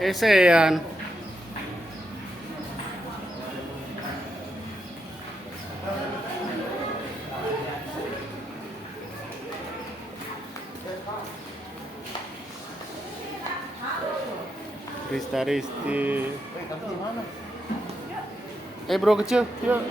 Esean. Rista Risti. Bro kecil, yuk.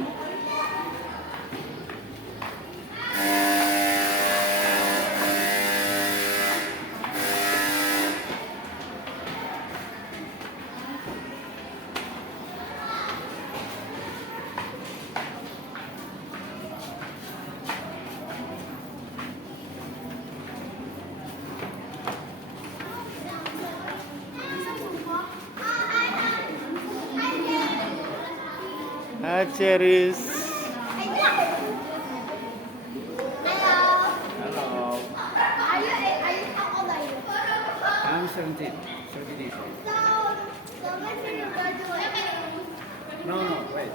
Hi, Cheris. Hello. How old are you? I'm 17. 17. So when did you graduate? No, wait.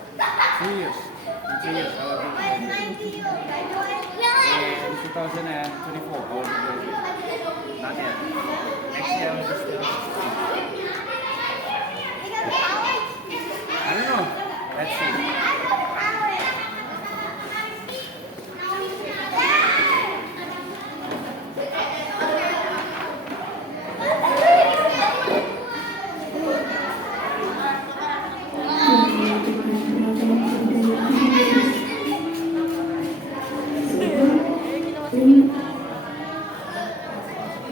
2 years. In 2 years, I will be When 90 you graduate? in 2024. I will be graduate. Not yet. Next year, I will be still. Because college? I don't know. Let's see. I love college.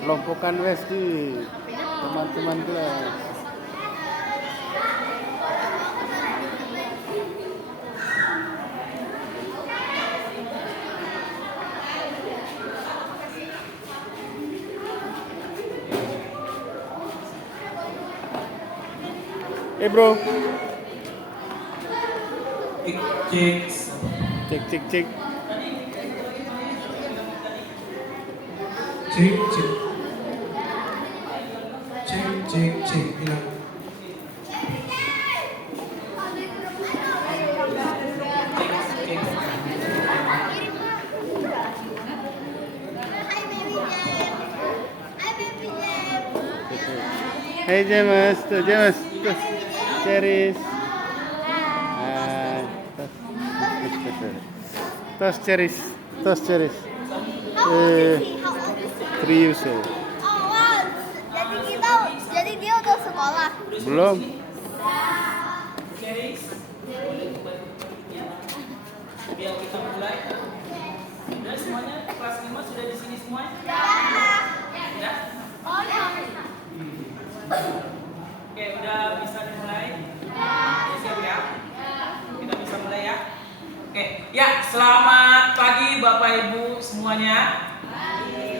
Kelompokan wes di teman-teman kelas. Bro. Cek. Cek, bilang. Hey James, tuh Ceris. Tos Ceris. How old is he? 3 years old. Oh wow, jadi dia udah sekolah. Belum. Biar kita mulai. Udah semuanya kelas 5 sudah di sini semua? Ya? Oh ya. Oke, udah bisa dimulai? Ya, siap ya? Kita bisa mulai ya? Oke, ya selamat pagi Bapak Ibu semuanya.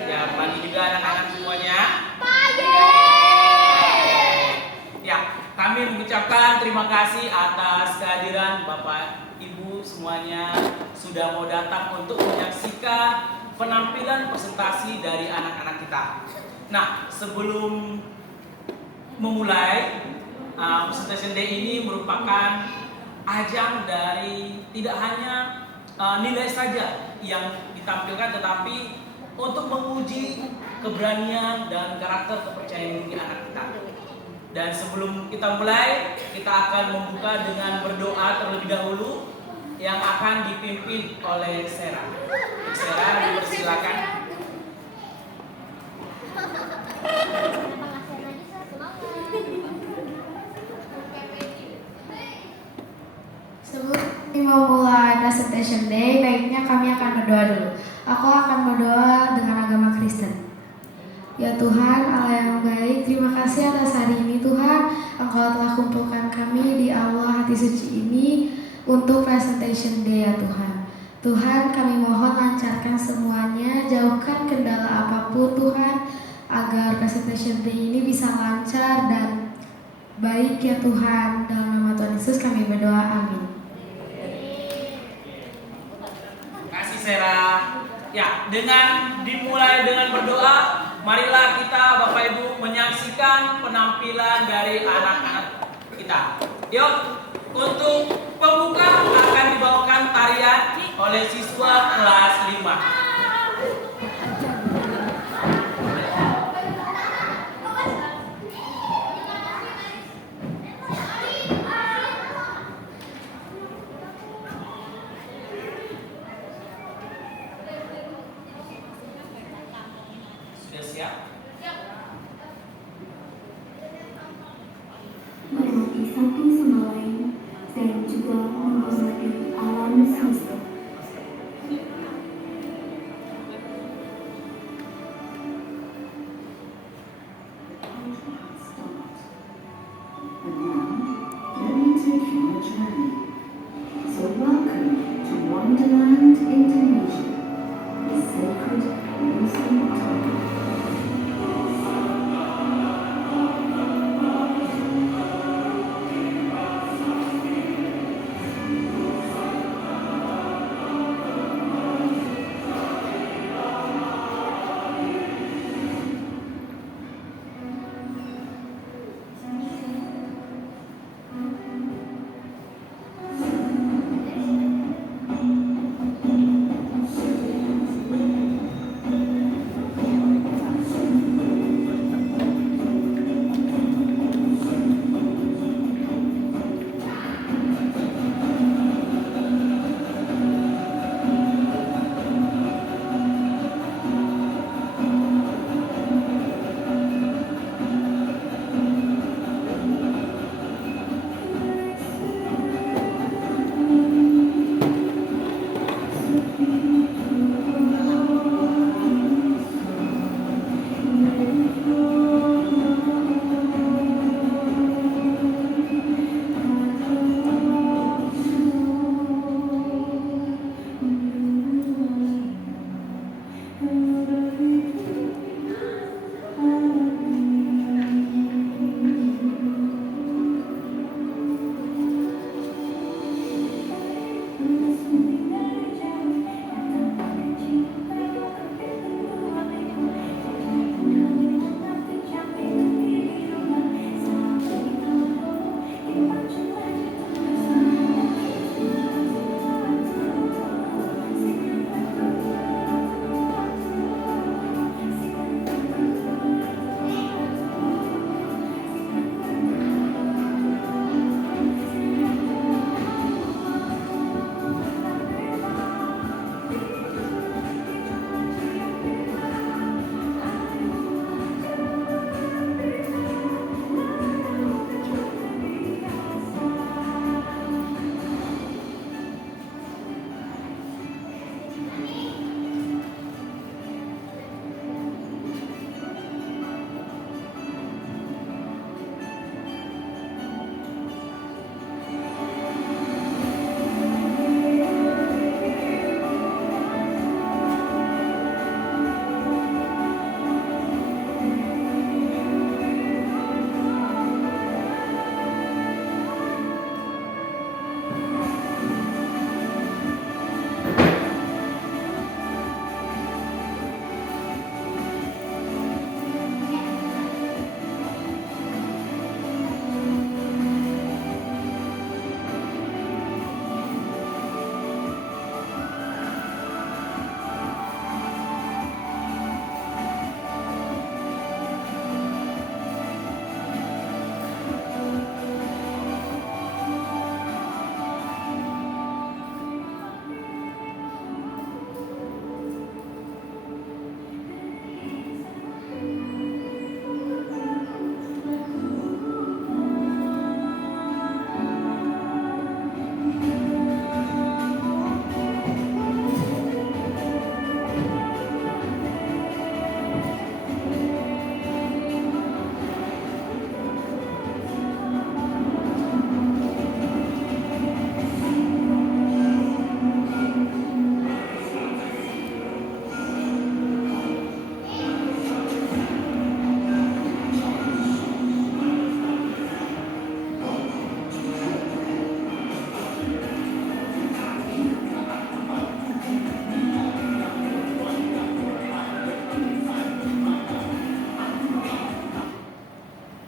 Ya, pagi juga anak-anak semuanya. Ya, kami mengucapkan terima kasih atas kehadiran Bapak Ibu semuanya sudah mau datang untuk menyaksikan penampilan presentasi dari anak-anak kita. Nah, sebelum memulai presentation day ini merupakan ajang dari tidak hanya nilai saja yang ditampilkan, tetapi untuk menguji keberanian dan karakter kepercayaan diri anak kita. Dan sebelum kita mulai, kita akan membuka dengan berdoa terlebih dahulu yang akan dipimpin oleh Sarah. Sarah, dipersilakan. Sebelum memulai presentation day, baiknya kami akan berdoa dulu. Aku akan berdoa dengan agama Kristen. Ya Tuhan, Allah yang baik, terima kasih atas hari ini Tuhan. Engkau telah kumpulkan kami di aula hati suci ini untuk presentation day ya Tuhan. Tuhan, kami mohon lancarkan semuanya, jauhkan kendala apapun Tuhan, agar presentation day ini bisa lancar dan baik ya Tuhan. Dalam nama Tuhan Yesus kami berdoa, amin. Kasih Sarah. Ya, dengan dimulai dengan berdoa, marilah kita Bapak Ibu menyaksikan penampilan dari anak-anak kita. Yuk, untuk pembuka akan dibawakan tarian oleh siswa kelas 5.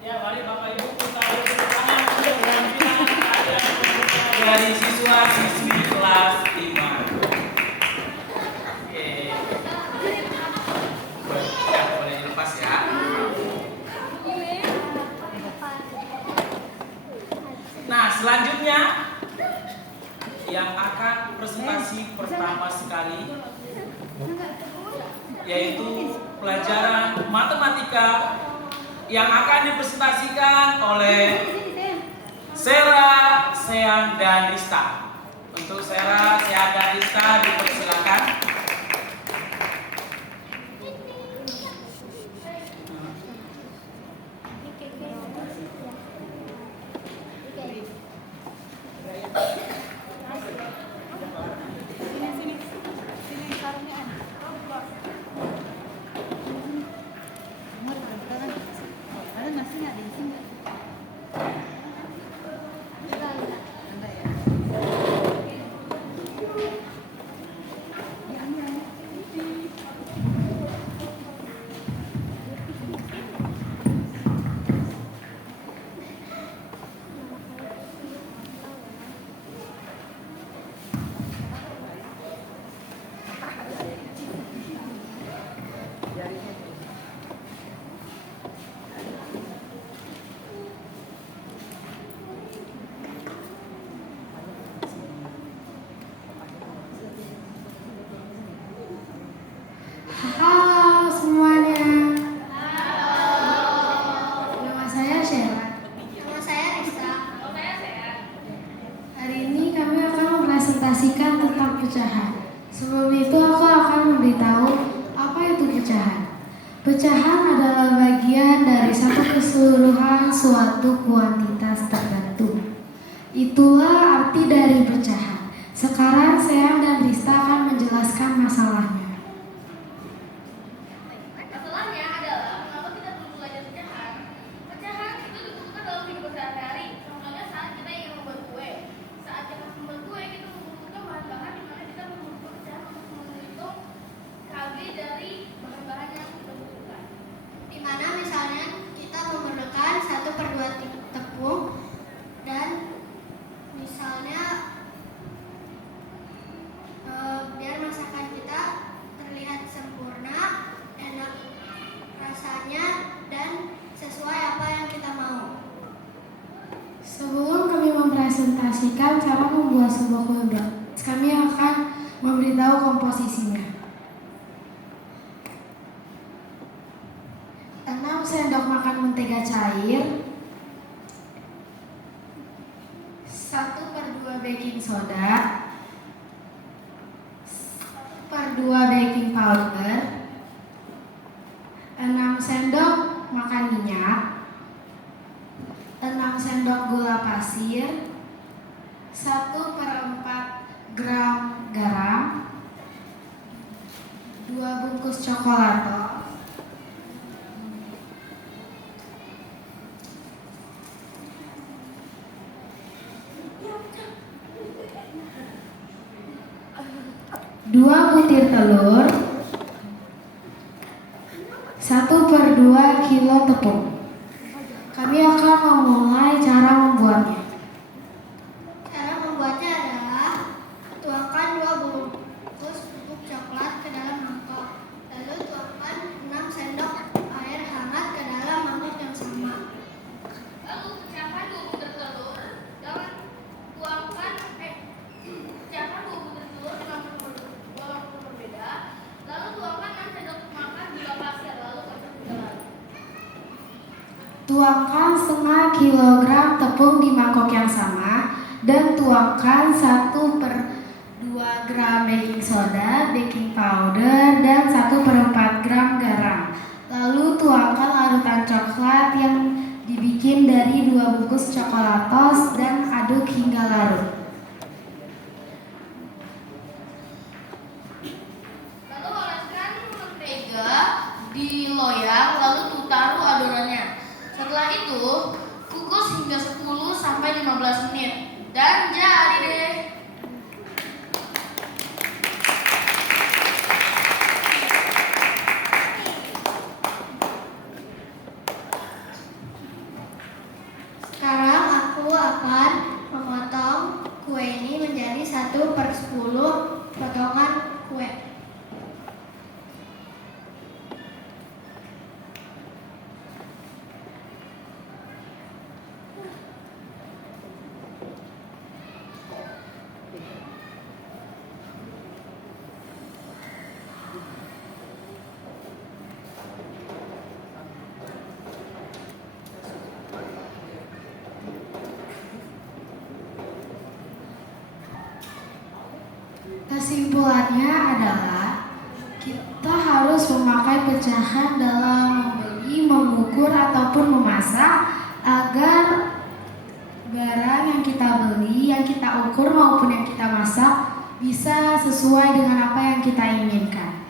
Ya, mari Bapak Ibu kita tepuk tangan untuk penampilan dari siswa siswi kelas 5. Oke. Ya, boleh dilepas ya. Nah, selanjutnya yang akan presentasi pertama sekali yaitu pelajaran matematika yang akan dipresentasikan oleh Sera, Sean, dan Rista. Untuk Sera, Sean, dan Rista dipersilakan. Halo semuanya. Nama saya Sheila. Nama saya Rista. Hari ini kami akan mempresentasikan tentang pecahan. Sebelum itu aku akan memberitahu apa itu pecahan. Pecahan adalah bagian dari satu keseluruhan suatu kuantitas tertentu. Itulah arti dari pecahan. Sekarang saya dan Rista akan menjelaskan masalahnya. Masalahnya adalah mengapa kita perlu belajar pecahan. Pecahan itu dibutuhkan dalam kehidupan sehari-hari. Contohnya saat kita ingin membuat kue. Saat kita membuat kue, kita membutuhkan bahan-bahan di mana kita membutuhkan pecahan untuk menghitung KB dari bahan-bahan yang kita butuhkan. Di mana misalnya kita memerlukan 1/2 tepung dan misalnya biar masakan kita terlihat sempurna, enak rasanya dan sesuai apa yang kita mau. Sebelum kami mempresentasikan cara membuat sebuah kue brownies, kami akan memberitahu komposisinya. 6 sendok makan mentega cair, 1/2 baking soda, 1/2 baking powder, 6 sendok makan minyak, 6 sendok gula pasir, 1/4 gram garam, 2 bungkus coklatos, 2 butir telur, 1/2 kilo tepung. Kami akan memulai cara membuatnya. Cara membuatnya adalah tuangkan 2 bungkus bubuk coklat ke dalam mangkok. Lalu tuangkan 6 sendok air hangat ke dalam mangkok yang sama. Lalu pecahkan 2 butir telur dengan pecahkan 2 butir telur dengan walaupun berbeda. Lalu tuangkan 6 sendok makan gula pasir. Lalu kocok hingga larut. Tuangkan setengah kilogram tepung di mangkok yang sama dan tuangkan 1/2 gram baking soda, baking powder, dan 1/4 gram garam. Lalu tuangkan larutan coklat yang dibikin dari 2 bungkus coklatos dan aduk hingga larut. Lalu oleskan mentega di loyang, lalu taruh adonannya. Setelah itu, kukus hingga 10-15 menit. Dan jadi deh. akan memotong kue ini menjadi 1/10 potongan kue. Kesimpulannya adalah kita harus memakai pecahan dalam membeli, mengukur ataupun memasak agar barang yang kita beli, yang kita ukur maupun yang kita masak bisa sesuai dengan apa yang kita inginkan.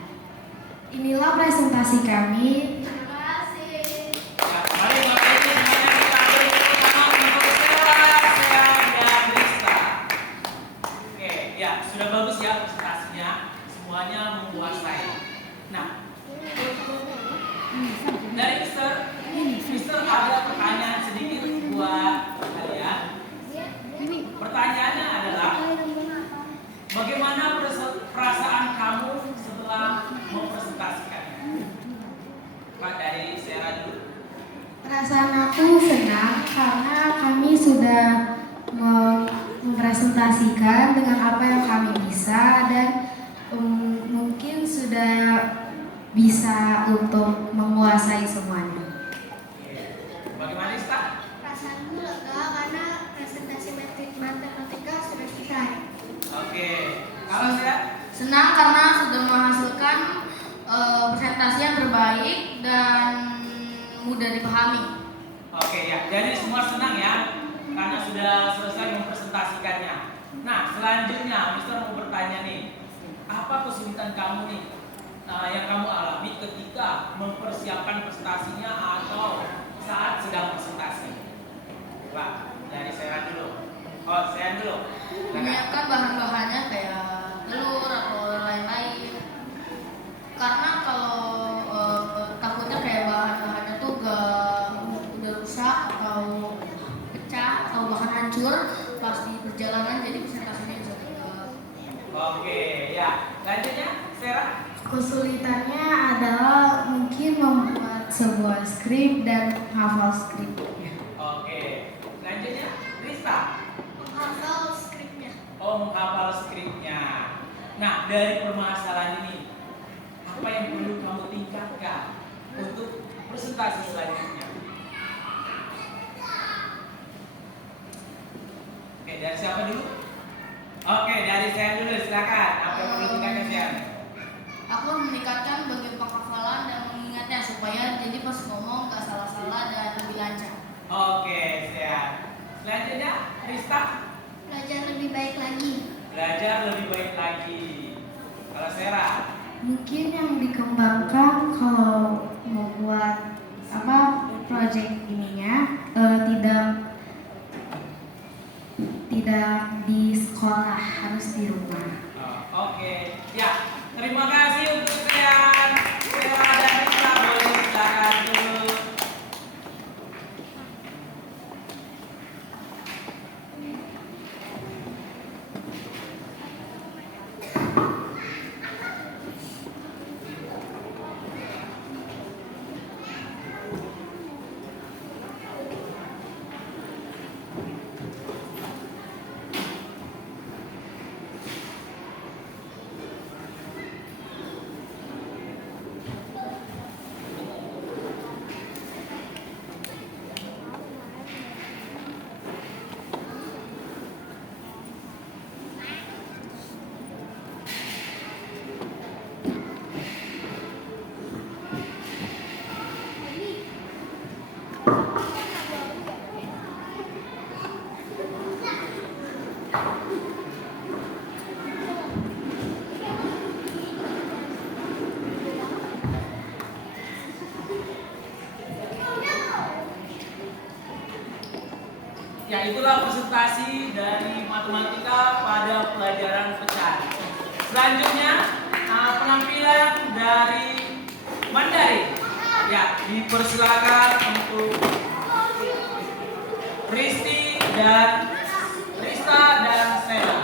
Inilah presentasi kami. Terima kasih. Ya, mari Bapak Ibu semuanya kita beri tepuk tangan untuk Sera dan Rista. Oke, ya sudah bagus ya presentasinya, semuanya menguasai. Nah, dari Mister ada pertanyaan sedikit buat kalian. Pertanyaannya adalah, bagaimana perasaan kamu setelah mempresentasikannya? Pak, dari Sera dulu. Perasaan aku senang karena kami sudah mempresentasikan dengan apa yang kami bisa dan mungkin sudah bisa untuk menguasai semuanya. Bagaimana Rista? Perasaanku lega karena presentasi matematika sudah selesai. Oke, kalau Sera? Senang karena sudah menghasilkan presentasi yang terbaik dan mudah dipahami. Oke ya, jadi semua senang ya karena sudah selesai mempresentasikannya. Nah, selanjutnya Mister mau bertanya nih, apa kesulitan kamu nih yang kamu alami ketika mempersiapkan presentasinya atau saat sedang presentasi? Pak, dari Sera dulu. Oh, saya dulu. Silakan. Menyiapkan bahan-bahannya kayak telur atau lain-lain. Karena kalau takutnya kayak bahan-bahannya tuh udah rusak atau pecah atau bahkan hancur pas di perjalanan, jadi presentasinya bisa tegak. Oke, ya. Lanjutnya, Sera. Kesulitannya adalah mungkin membuat sebuah skrip dan menghafal skripnya. Oke. Lanjutnya, Rista. Menghafal skripnya. Oh, menghafal skripnya. Nah, dari permasalahan ini, apa yang perlu kamu tingkatkan untuk presentasi selanjutnya? Oke, dari siapa dulu? Oke, dari saya dulu, silakan. Apa yang perlu tingkatkan saya? Aku meningkatkan bagian penghafalan dan mengingatnya supaya jadi pas ngomong gak salah-salah dan lebih lancar. Oke, siap. Selanjutnya, Rista. Belajar lebih baik lagi. Belajar lebih baik lagi. Kalau Sera? Mungkin yang dikembangkan kalau membuat project ininya tidak di sekolah, harus di rumah. Oke, ya. Terima kasih untuk Sera dan Rista. Boleh silakan dulu. Ya, itulah presentasi dari matematika pada pelajaran pecahan. Selanjutnya penampilan dari Mandarin. Ya, dipersilakan untuk Risti dan Rista dan Sera.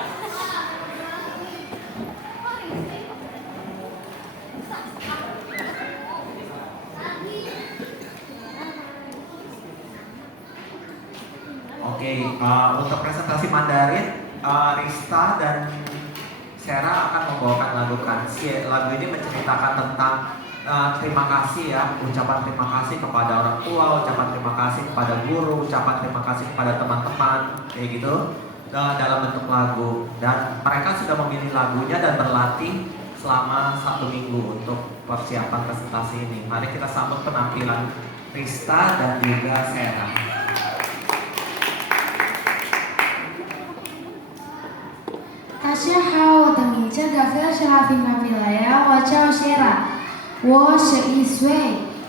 Oke, untuk presentasi Mandarin, Rista dan Sera akan membawakan lagu Kanxie. Lagu ini menceritakan tentang terima kasih ya, ucapan terima kasih kepada orang tua, ucapan terima kasih kepada guru, ucapan terima kasih kepada teman-teman, kayak gitu dalam bentuk lagu. Dan mereka sudah memilih lagunya dan berlatih selama 1 minggu untuk persiapan presentasi ini. Mari kita sambut penampilan Rista dan juga Sera. 大家好，我的名叫格菲尔沙菲马比莱亚，我叫谢拉，我11岁，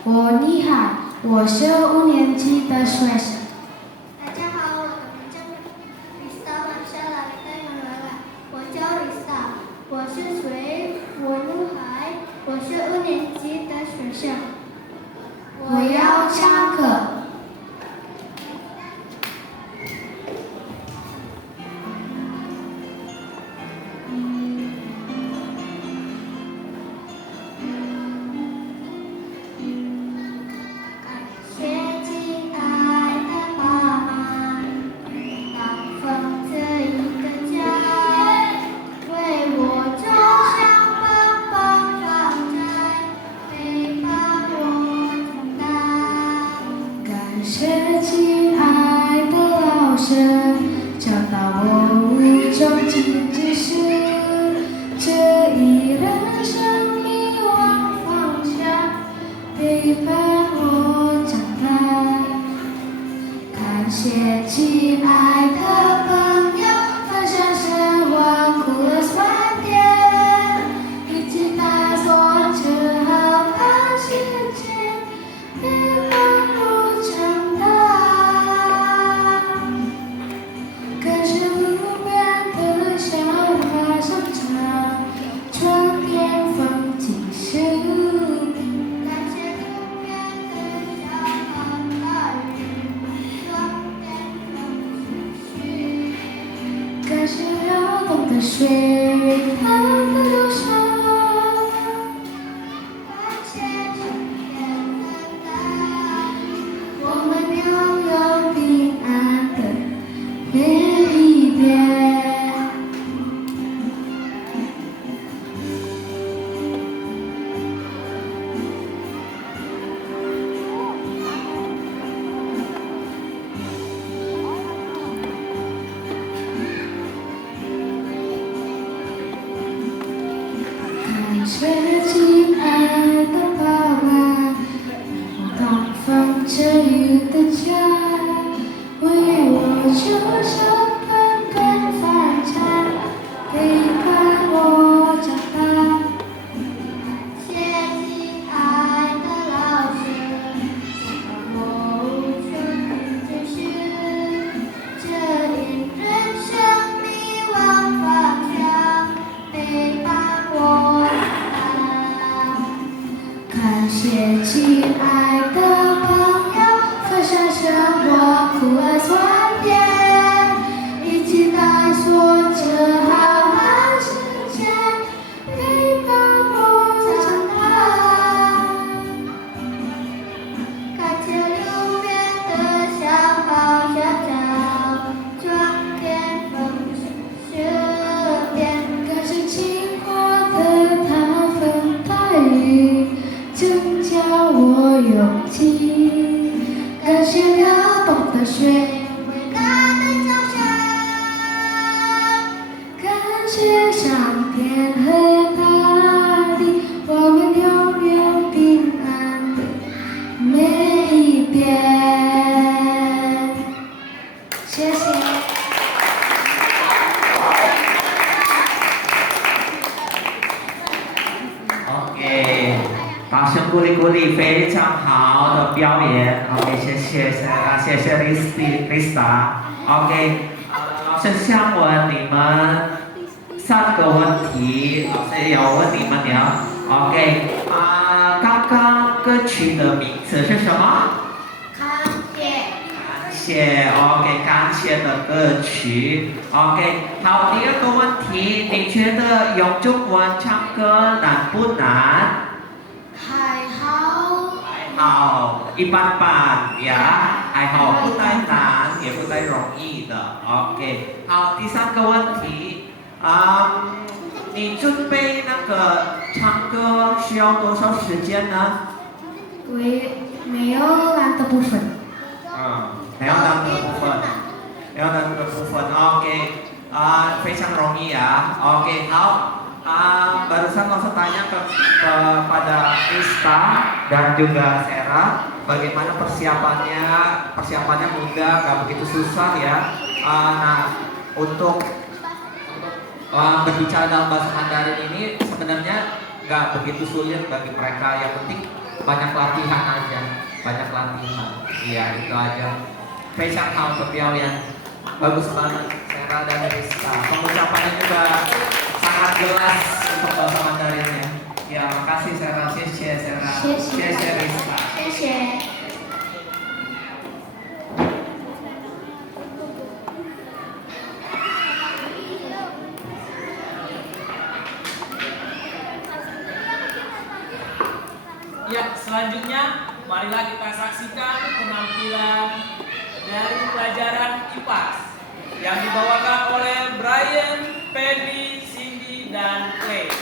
我厉害，我是5年级的学生。大家好，我的名叫 Rista Marsha Lalita Emanuela，我叫 Rista，我是谁？我女孩，我是5年级的学生。我要唱歌。刚刚歌曲的名字是什么？康健。感谢。谢，OK，感谢的歌曲，OK，好，第二个问题，你觉得用中文唱歌难不难？还好，好，一般般呀，还好，不太难，也不太容易的，OK，好，第三个问题，你准备那个唱歌需要多少时间呢？没有难的部分。没有难的部分，没有难的部分，OK，非常容易ya, OK, 好, barusan langsung tanya kepada Rista dan juga Sarah, bagaimana persiapannya mudah, gak begitu susah ya. Nah, untuk berbicara dalam bahasa Mandarin ini sebenarnya gak begitu sulit bagi mereka, yang penting banyak latihan aja, banyak latihan, iya itu aja. 非常好的表演，bagus banget Sarah dan Rizka. Pengucapannya juga sangat jelas untuk bahasa Mandarinnya. Ya, makasih Sarah, 谢谢 Sarah, 谢谢 Rizka. 谢谢。Ya, selanjutnya marilah kita saksikan penampilan dari pelajaran IPAS yang dibawakan oleh Brian, Penny, Cindy, dan Clay.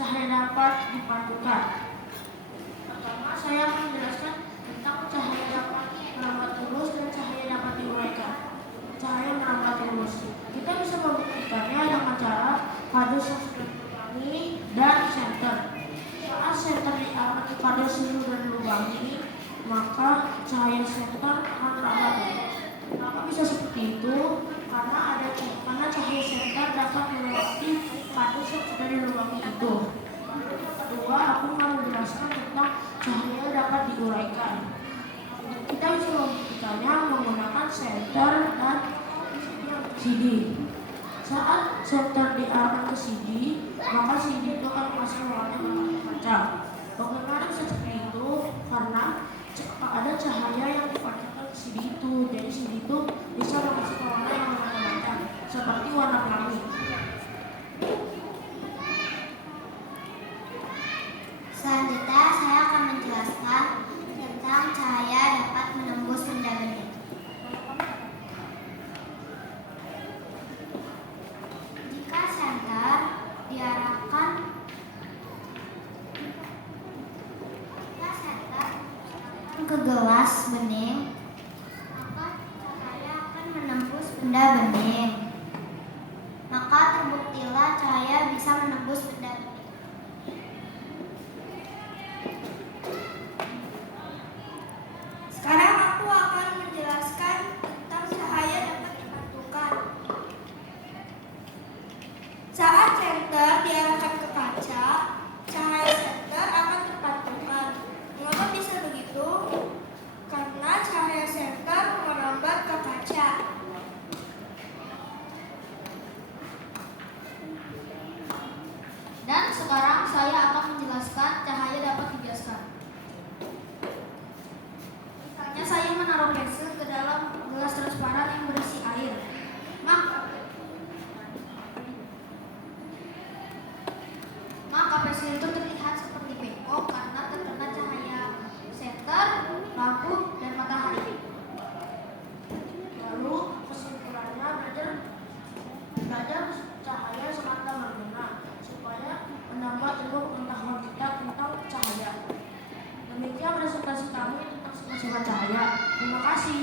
Cahaya dapat dipadukan. Pertama, saya akan menjelaskan tentang cahaya dapat merambat lurus dan cahaya dapat diuraikan. Cahaya merambat lurus, kita bisa membuktikannya dengan cara kardus yang sudah dilubangi dan senter. Saat senter diangkat ke kardus yang sudah dilubangi, maka cahaya senter akan merambat lurus. Kenapa bisa seperti itu? Karena cahaya senter dapat melewati kardus yang sudah dilubangi itu. Kedua, aku mau menjelaskan tentang cahaya dapat diuraikan. Kita bisa membuktikannya menggunakan senter dan CD. Saat senter diarahkan ke CD, maka CD itu akan menghasilkan warna yang panjang. Bagaimana bisa seperti itu? Karena ada cahaya yang dipancarkan ke CD kelas bening, maka cahaya akan menembus benda bening. Maka terbuktilah cahaya bisa menembus benda bening. Sekarang aku akan menjelaskan tentang cahaya dapat dipantulkan. Saat senter diarahkan ke kaca, cahaya senter akan terpantulkan. Mengapa bisa begitu? Karena cahaya senter merambat ke kaca. Dan sekarang saya akan menjelaskan cahaya dapat dibiaskan. Misalnya saya menaruh pensil ke dalam gelas transparan yang berisi air. Maka pensil itu terlihat seperti bengkok karena terkena cahaya senter, lampu, dan matahari. Lalu kesimpulannya belajar cahaya semata-mata supaya menambah ilmu pengetahuan kita tentang cahaya. Demikian presentasi kami tentang sifat cahaya. Terima kasih.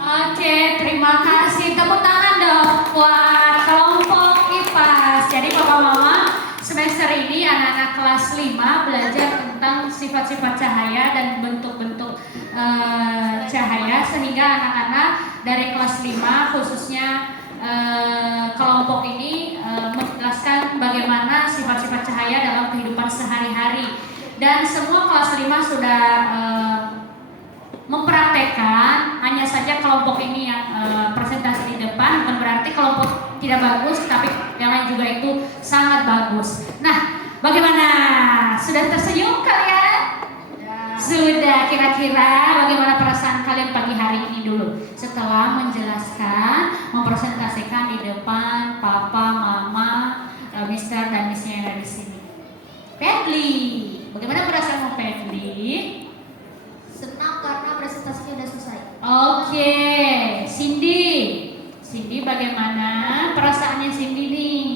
Oke, terima kasih. Tepuk tangan dong buat kelompok IPAS. Jadi Bapak Mama, semester ini anak-anak kelas 5 belajar tentang sifat-sifat cahaya dan bentuk-bentuk cahaya, sehingga anak-anak dari kelas 5 khususnya kelompok ini menjelaskan bagaimana sifat-sifat cahaya dalam kehidupan sehari-hari. Dan semua kelas 5 sudah mempraktekkan, hanya saja kelompok ini yang presentasi di depan, bukan berarti kelompok tidak bagus, tapi yang lain juga itu sangat bagus. Nah, bagaimana? Sudah tersenyum kalian? Sudah. Kira-kira bagaimana perasaan kalian pagi hari ini dulu? Setelah menjelaskan, mempresentasikan di depan Papa, Mama, Mister dan Missnya yang ada di sini. Pedli, bagaimana perasaanmu Pedli? Senang karena presentasinya sudah selesai. Oke, Cindy bagaimana perasaannya Cindy nih?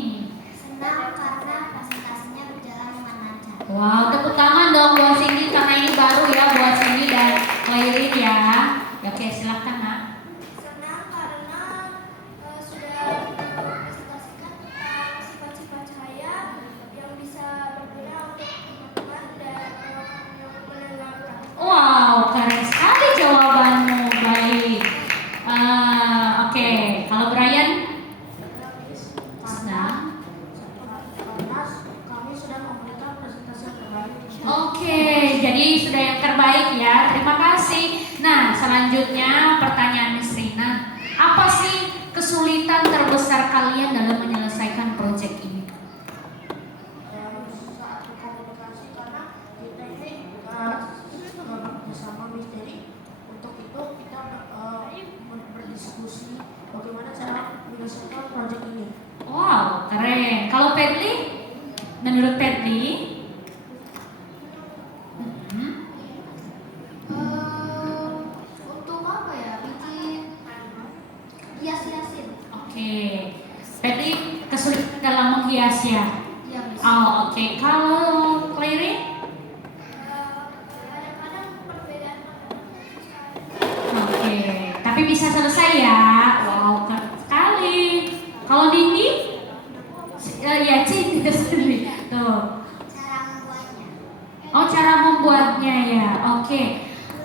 Senang karena presentasinya berjalan dengan lancar. Wow, tepuk tangan dong buat Cindy karena ini baru ya buat Cindy dan Lairin ya. Oke, silakan Nak. Senang karena sudah mempresentasikan tentang sifat-sifat cahaya yang bisa berguna untuk teman-teman dan orang yang mendengarkan. Wow, keren sekali jawabanmu. Baik. Oke, kalau Brian? Senang. Karena kami sudah memberikan presentasi yang terbaik. Oke, jadi sudah yang terbaik ya. Terima kasih. Nah, selanjutnya pertanyaan Miss Rina. Apa sih kesulitan terbesar kalian dalam menyelesaikan proyek ini? Saat berkomunikasi karena kita ini bersama misteri, untuk itu kita berdiskusi bagaimana cara menyelesaikan proyek ini. Wow, keren. Kalau Pedli? Menurut Pedli? Untuk apa ya? Bikin hias-hiasin. Oke. Pedli kesulitan dalam menghias ya? Iya, Miss. Oh, oke. Kalau Clary? Kadang-kadang perbedaan Oke. Tapi bisa selesai ya? Wow, keren sekali. Kalau Dindi? Ya, Cindy sendiri. Tuh. cara membuatnya. Oh, cara membuatnya ya. Oke.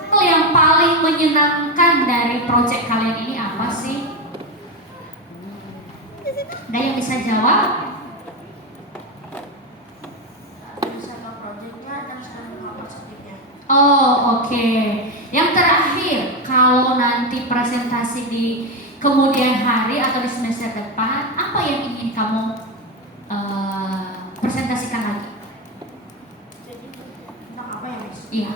Hal yang paling menyenangkan dari proyek kalian ini apa sih? Ada yang bisa jawab? Bisa ke proyeknya dan sedang kapasitasnya. Oh, oke. Yang terakhir, kalau nanti presentasi di kemudian hari atau di semester depan, apa yang ingin kamu presentasikan lagi? Jadi tentang apa ya, Miss? Iya.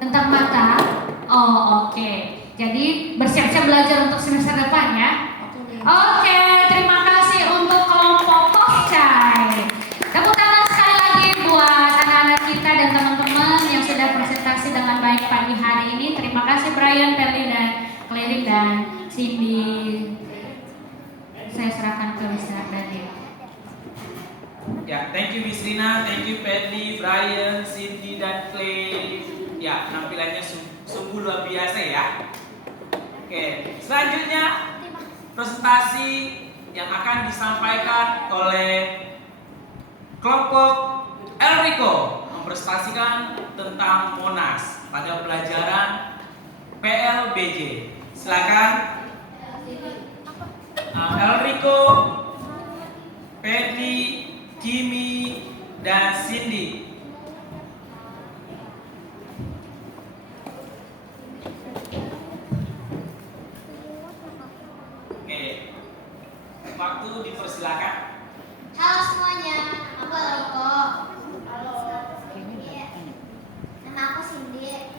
Tentang mata. Oh, oke. Jadi bersiap-siap belajar untuk semester depan ya. Oke, terima kasih untuk kelompok Kofcai. Tepuk tangan sekali lagi buat anak-anak kita dan teman-teman yang sudah presentasi dengan baik pagi hari ini. Terima kasih Brian, Perli, dan Clary dan Cindy. saya serahkan ke Mr. Daniel. Ya, thank you Miss Rina, thank you Paddy, Brian, Cindy, dan Clay. Ya, penampilannya sungguh luar biasa ya. Oke, selanjutnya presentasi yang akan disampaikan oleh kelompok Elrico mempresentasikan tentang Monas pada pelajaran PLBJ. Silakan Elrico, Paddy, Kimi, dan Cindy. Oke, waktu dipersilakan. Halo semuanya, aku Elriko. Halo. Nama aku Cindy.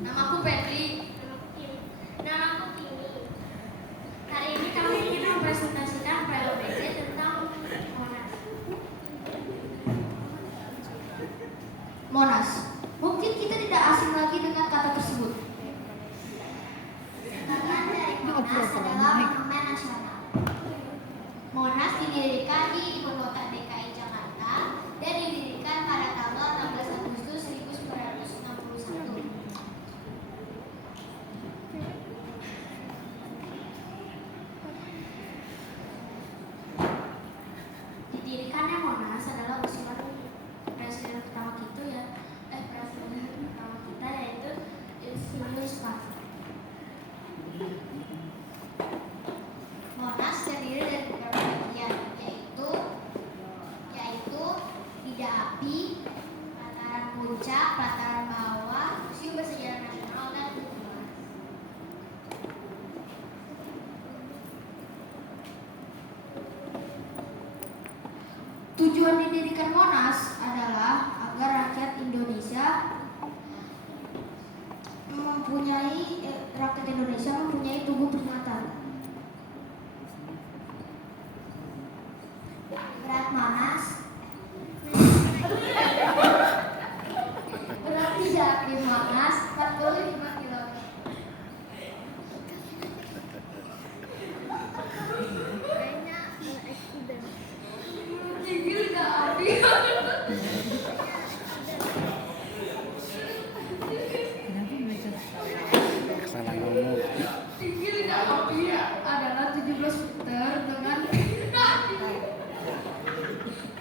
Nama aku Petri. Nama aku Kimi. Hari ini kami ingin mempresentasikan PLBJ tentang Monas. Monas. Mungkin kita tidak asing lagi dengan kata tersebut. Bagian dari Monas adalah monumen nasional. Monas didirikan di ibu kota DKI Jakarta dan didirikan pada tanggal 16 Agustus 1961. Didirikannya Monas adalah usulan presiden pertama kita yaitu Julius Parker. Monas terdiri dari beberapa bagian yaitu lidah api, pelataran puncak, pelataran bawah, museum bersejarah nasional dan lingkungan. Tujuan didirikan Monas adalah agar rakyat Indonesia mempunyai tubuh primata. Berat Monas berat tidak di Monas 45 kg. Tinggi lidah api. Tinggi lidah api adalah 17 meter dengan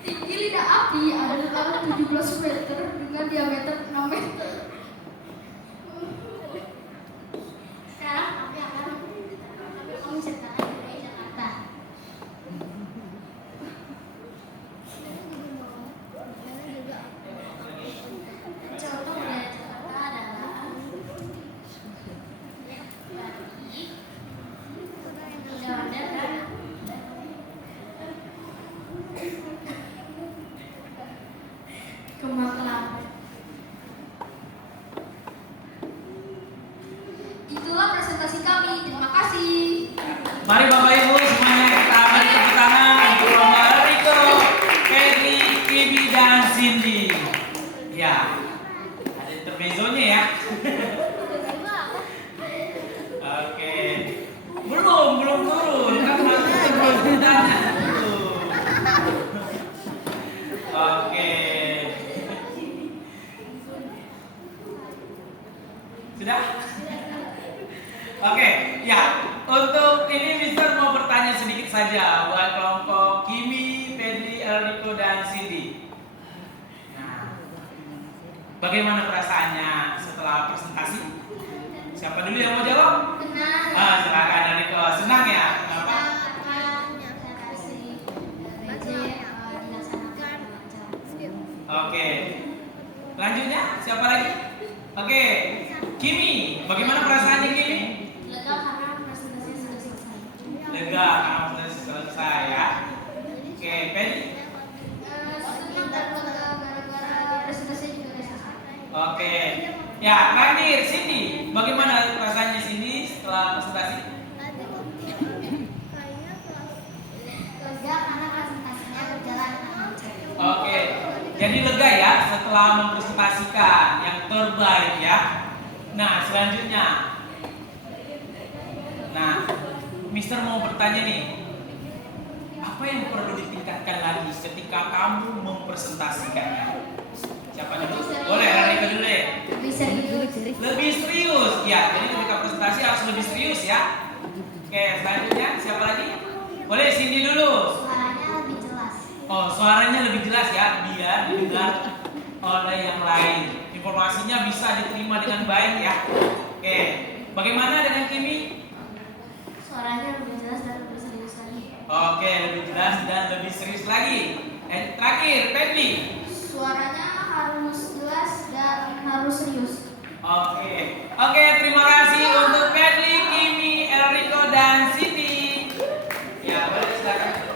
tinggi lidah api adalah 17 meter dengan diameter 6 meter. Sekarang kami akan menceritakan budaya Jakarta. Contoh budaya Jakarta adalah kembang kelapa. Itulah presentasi kami. Terima kasih. Mari Bapak Ibu semuanya kita beri tepuk tangan untuk kelompok Elrico, Paddy, Kimi, dan Cindy. Ya, ada intermezzonya ya. Oke, belum turun kan masih Oke, sudah. Oke, ya untuk ini Mister mau bertanya sedikit saja buat kelompok Kimi, Paddy, Elrico, dan Cindy. Nah, bagaimana perasaannya setelah presentasi? Siapa dulu yang mau jawab? Benar. Silakan Elrico. Senang ya? Kenapa? Oke. Selanjutnya siapa lagi? Oke. Kimi, bagaimana perasaannya Kimi? Lega karena presentasinya sudah selesai. Lega karena presentasi selesai ya. Oke, Paddy. Senang dan lega gara-gara presentasinya juga sudah selesai. Oke. Ya, terakhir Cindy. Bagaimana perasaannya Cindy setelah presentasi? Lega karena presentasinya berjalan dengan lancar. Oke. Jadi lega ya setelah mempresentasikan yang terbaik ya. Nah, selanjutnya. Nah, Mister mau bertanya nih. Cindy dulu. Suaranya lebih jelas. Oh, suaranya lebih jelas ya, biar didengar oleh yang lain. Informasinya bisa diterima dengan baik ya. Oke, bagaimana dengan Kimi? Suaranya lebih jelas dan lebih serius lagi. Oke, lebih jelas dan lebih serius lagi. Terakhir, Pedli. Suaranya harus jelas dan harus serius. Oke, terima kasih untuk Pedli, Kimi, Enrico, dan Siti. Ya, boleh silakan.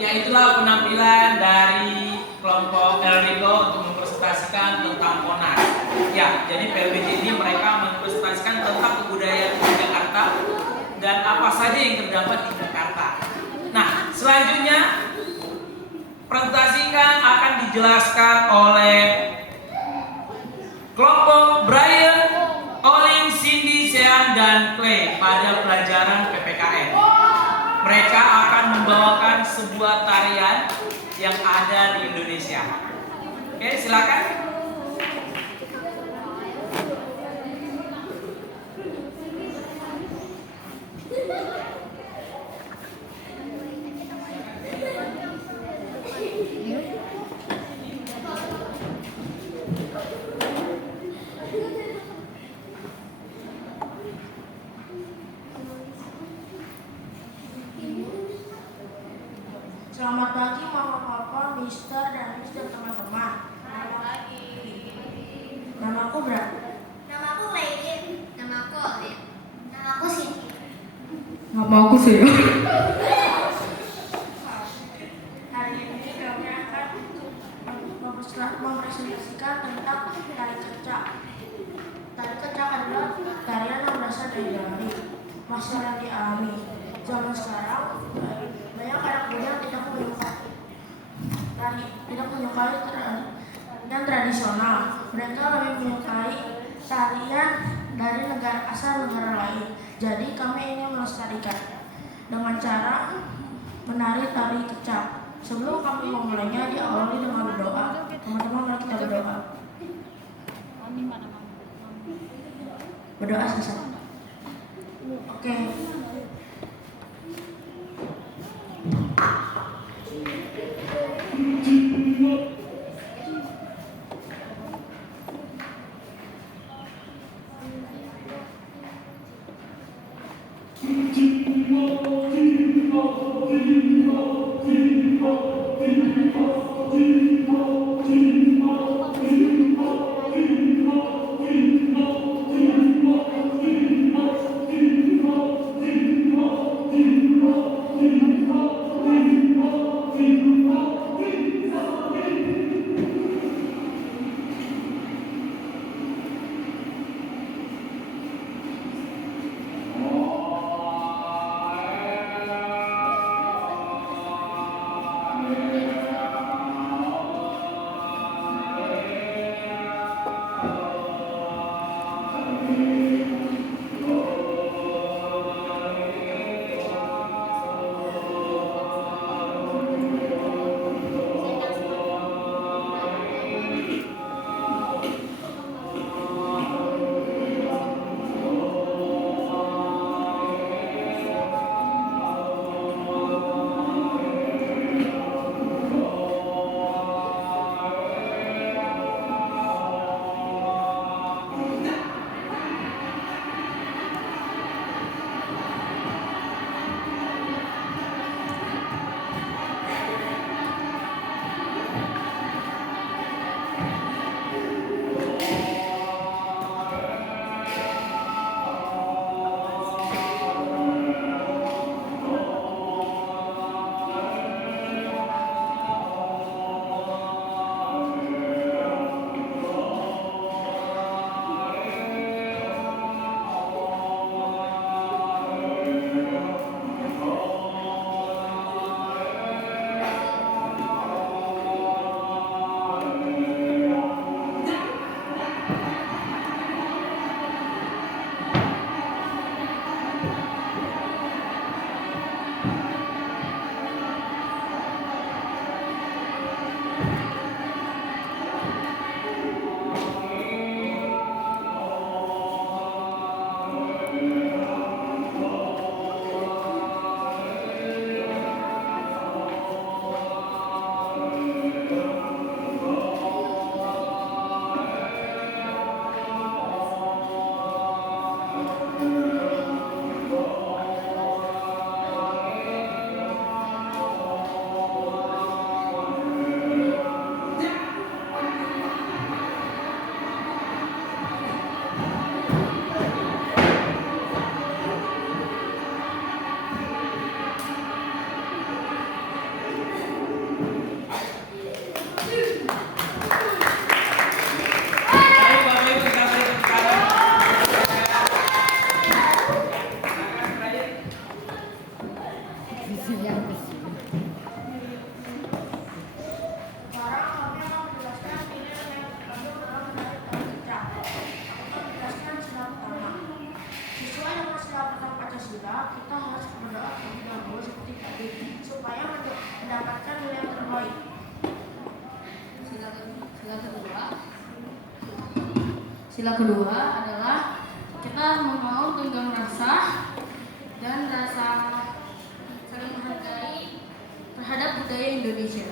Ya, itulah penampilan dari kelompok Enrico untuk mempresentasikan tentang Monas. Ya, jadi PLBJ ini mereka mempresentasikan tentang kebudayaan di Jakarta dan apa saja yang terdapat di Jakarta. Nah, selanjutnya presentasikan akan dijelaskan oleh kelompok Brian, Olin, Cindy, Sean, dan Clay pada pelajaran PPKN. Mereka akan membawakan sebuah tarian yang ada di Indonesia. Oke, silakan. Selamat pagi Mama Papa, Mister dan Miss dan teman-teman. Selamat pagi. Namaku Bra. Namaku Leilin. Namaku Olin. Namaku Siti. Namaku sih. Hari ini kami akan mempresentasikan tentang tari kecak. Tari kecak adalah tarian yang berasal dari masyarakat dialami. Zaman sekarang banyak anak muda tidak menyukai tarian tradisional. Mereka lebih menyukai tarian dari asal negara lain. Jadi kami ingin melestarikan dengan cara menari tari kecak. Sebelum kami memulainya diawali dengan berdoa. Teman-teman, mari kita berdoa. Berdoa selesai. Oke. mempersiapkan Pancasila, kita harus berdoa terlebih dahulu seperti tadi supaya mendapatkan nilai yang terbaik. Sila kedua adalah kita membangun tunggang rasa dan rasa saling menghargai terhadap budaya Indonesia.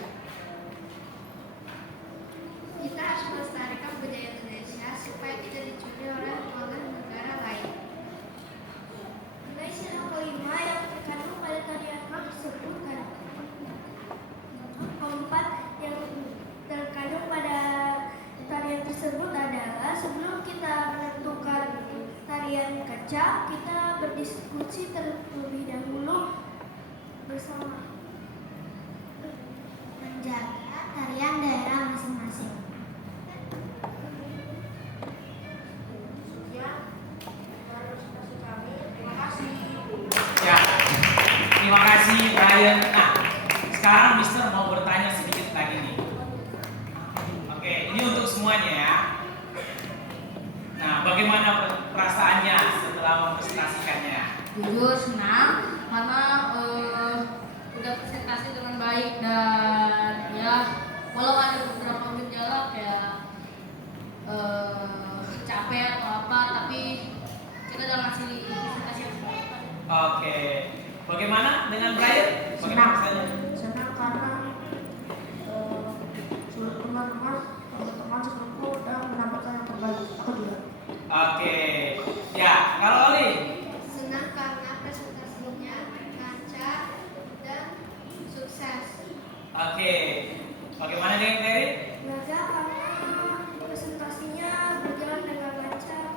Kita harus melestarikan budaya Indonesia supaya tidak dicuri oleh negara lain. Nilai sila kelima yang terkandung pada tarian tersebut keempat yang terkandung pada tarian tersebut adalah sebelum kita menentukan tarian kaca, kita berdiskusi terlebih dahulu bersama menjaga tarian daerah masing-masing. Sekian dari presentasi kami. Terima kasih. Ya, terima kasih Brian. Nah, sekarang Mister mau bertanya sedikit lagi nih. Oke, ini untuk semuanya ya. Nah, bagaimana perasaannya setelah mempresentasikannya? Jujur senang karena udah presentasi dengan baik dan ya walau ada beberapa gejala kayak capek atau apa, tapi kita udah ngasih presentasi yang baik. Oke, bagaimana dengan Brian? Bagaimana rasanya? Senang karena seluruh teman-teman sebelumku udah menampilkan yang terbaik. Aku juga. Oke, ya kalau Oli? Senang karena presentasinya lancar dan sukses. Oke, bagaimana dengan Terry? Lega karena presentasinya berjalan dengan lancar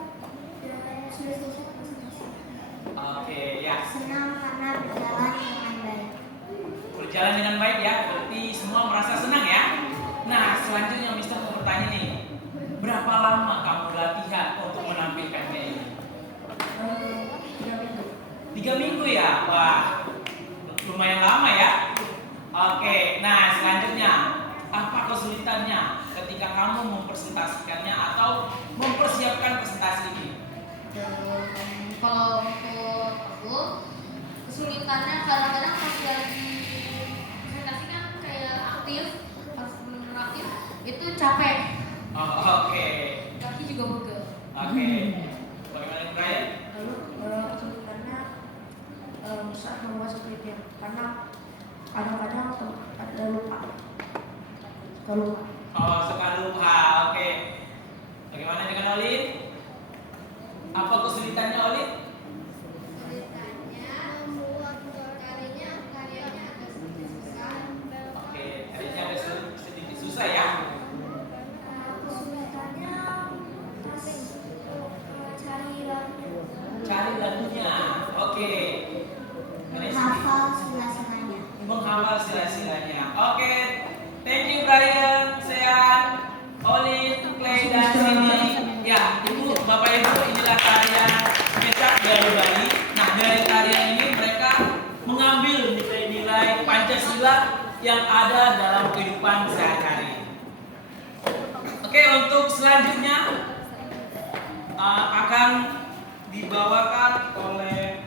dan sudah selesai presentasi. Oke, ya. Senang karena berjalan dengan baik. Berjalan dengan baik ya, berarti semua merasa senang ya. Nah, selanjutnya Mister mau bertanya nih, berapa lama kamu latihan untuk menampilkannya ini? 3 minggu. 3 minggu ya? Wah, lumayan lama ya. Oke, nah selanjutnya, apa kesulitannya ketika kamu mempresentasikannya atau mempersiapkan presentasi ini? Kalau untuk aku kesulitannya kadang-kadang pas lagi presentasi kan kayak aktif, harus benar-benar aktif, itu capek, Oh, oke. kaki juga pegel. Oke. Bagaimana Brian? Lalu kesulitannya saat membuat skripnya karena kadang-kadang ada lupa. Suka lupa. Oh, suka lupa. Oke. Bagaimana dengan Oli? Apa kesulitannya Oli? Ceritanya membuat karyanya agak sedikit susah. Oke, tadinya agak sedikit susah ya. Kesulitannya pas cari lagu. Cari lagunya. Oke. Menghafal sila-silanya. Menghafal sila-silanya. Oke. Thank you Brian, Sean, Oli, Clay dan Cindy. Ya, Ibu, Bapak Ibu, inilah tarian Kecak dari Bali. Nah, dari tarian ini mereka mengambil nilai-nilai Pancasila yang ada dalam kehidupan sehari-hari. Oke, untuk selanjutnya akan dibawakan oleh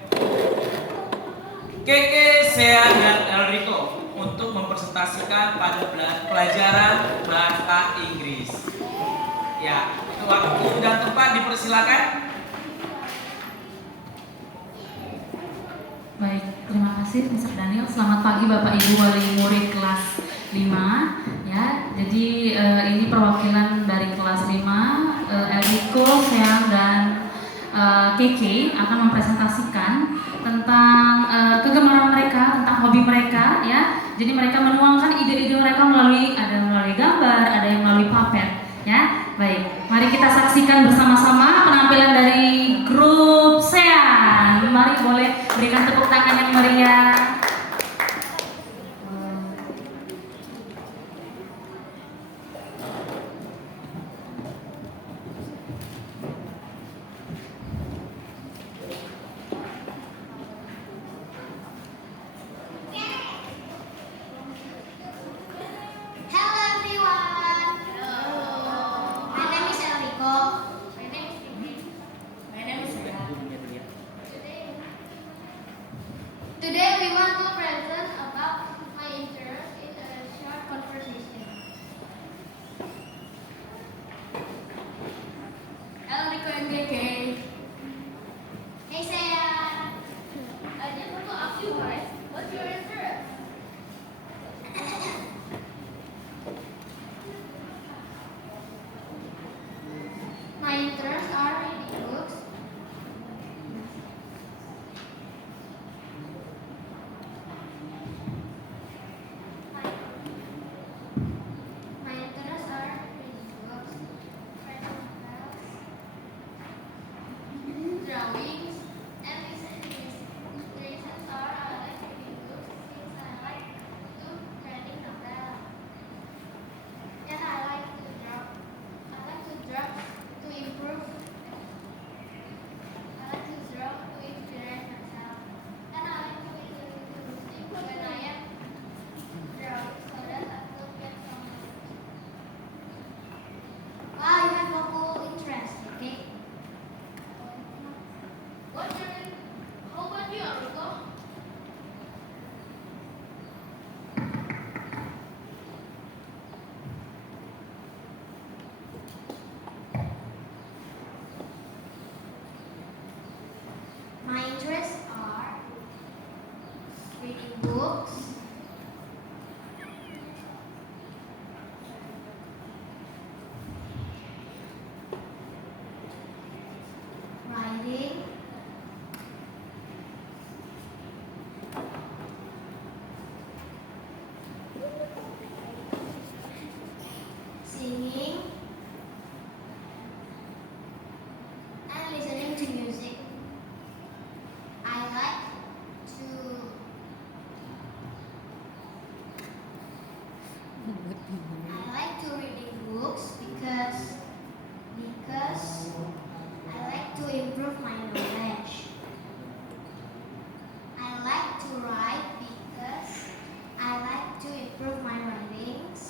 Keke, Sean, dan Elrico untuk mempresentasikan pada pelajaran bahasa Inggris. Ya, itu waktu dan tempat dipersilakan. Baik, terima kasih Mr. Daniel. Selamat pagi Bapak Ibu wali murid kelas 5 ya. Jadi ini perwakilan dari kelas 5 Eriko, Seang dan Keke akan mempresentasikan tentang kegemaran mereka, tentang hobi mereka ya. Jadi mereka menuangkan ide-ide mereka melalui gambar, ada yang melalui paper ya. Baik, mari kita saksikan bersama-sama penampilan dari grup Sean. Mari boleh berikan tepuk tangan yang meriah. Hello everyone. My name is Enrico. My name is Sean. Today books. Writing. Singing. And listening to music. I like to reading books because I like to improve my knowledge. I like to write because I like to improve my writings.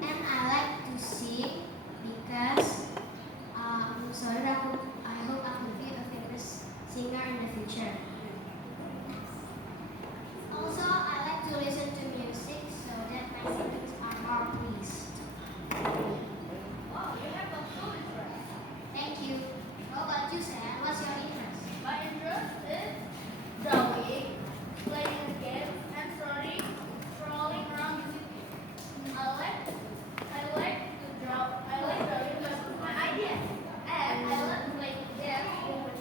And I like to sing because I hope I will be a famous singer in the future. Also, I like to listen to music so that my siblings are more pleased. Wow, you have a cool interest. Thank you. How about you, Sam? What's your interest? My interest is drawing, playing games, and strolling around the city. I like to draw. I like drawing my ideas, and I like playing games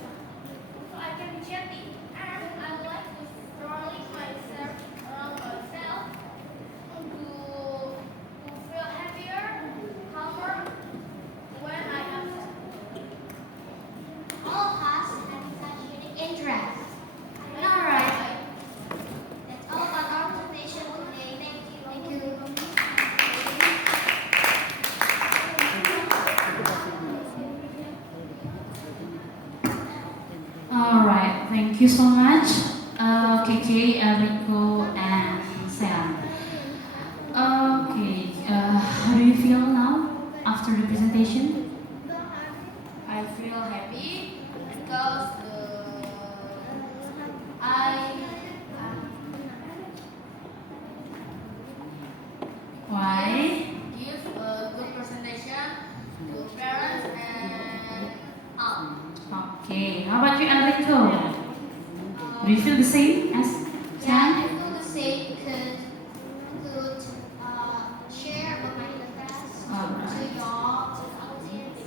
so I can be chatty. And I like to strolling myself around myself to feel happier, calmer when I am sad. All of us have such unique interests. Alright. That's all about our presentation today. Thank you. Thank you. Alright, thank you so much, KK, Enrico, and Sam. Okay, how do you feel now after the presentation? I feel happy because Why? give a good presentation to parents and all. Okay, how about you, Enrico? Do you feel the same as Yeah, Sam? I feel the same because I could share about my interests to Alright. y'all, to the audience,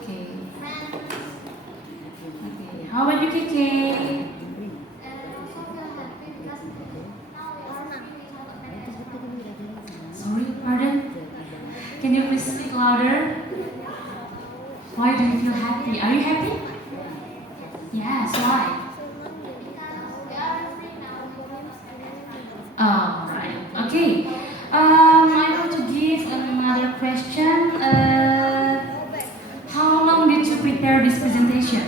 Okay. friends, Okay. How about you, KK? and I also feel happy because now we are free to manage. Sorry, pardon? Can you please speak louder? Why do you feel happy? Are you happy? Yes, why? Because we are free now. Oh, right. Okay. I want to give another question. How long did you prepare this presentation?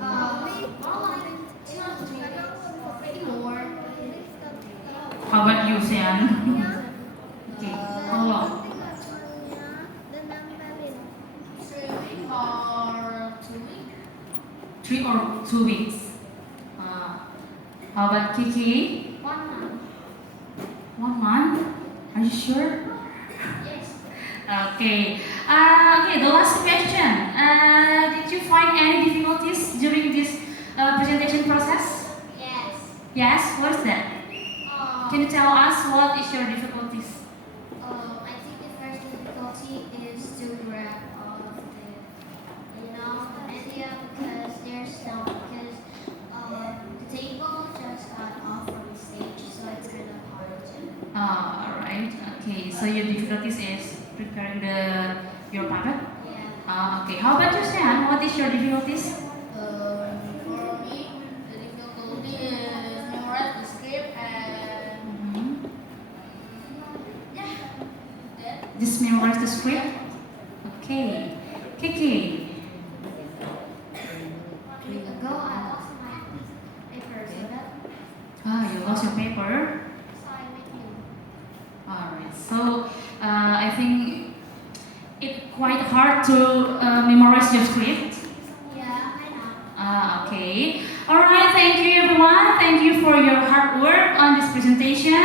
More like 2 or 3 weeks, maybe more. How about you, Sean? Okay, how long? 3 weeks or 2 weeks? 3 or 2 weeks. How about Kiki? 1 month. 1 month? Are you sure? Yes. Okay. Okay, the last question. Did you find any difficulties during this presentation process? Yes. Yes, what is that? Can you tell us what is your difficulties? I think the first difficulty is to grab all of the media because there's no because the table just got off from the stage, so it's kind of hard to. Alright, okay. So your difficulties is preparing your paper? Yeah. Okay. How about you, Sam? What is your difficulties? For me, the difficulty is memorize the script and yeah, that. Just memorize the script. Okay. Kiki. 1 week ago, I lost my paper, so You lost your paper. so I made new. Alright. So I think it's quite hard to memorize your script. Yeah, I know. Okay. Alright, thank you everyone. Thank you for your hard work on this presentation.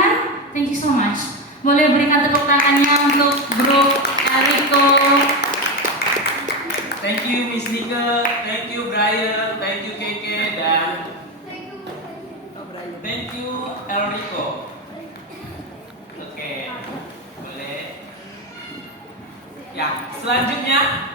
Thank you so much. Boleh berikan tepuk tangannya untuk grup Enrico. Thank you Miss Nike, thank you Brian, thank you Keke, dan thank you Elrico. Oke, boleh. Ya, selanjutnya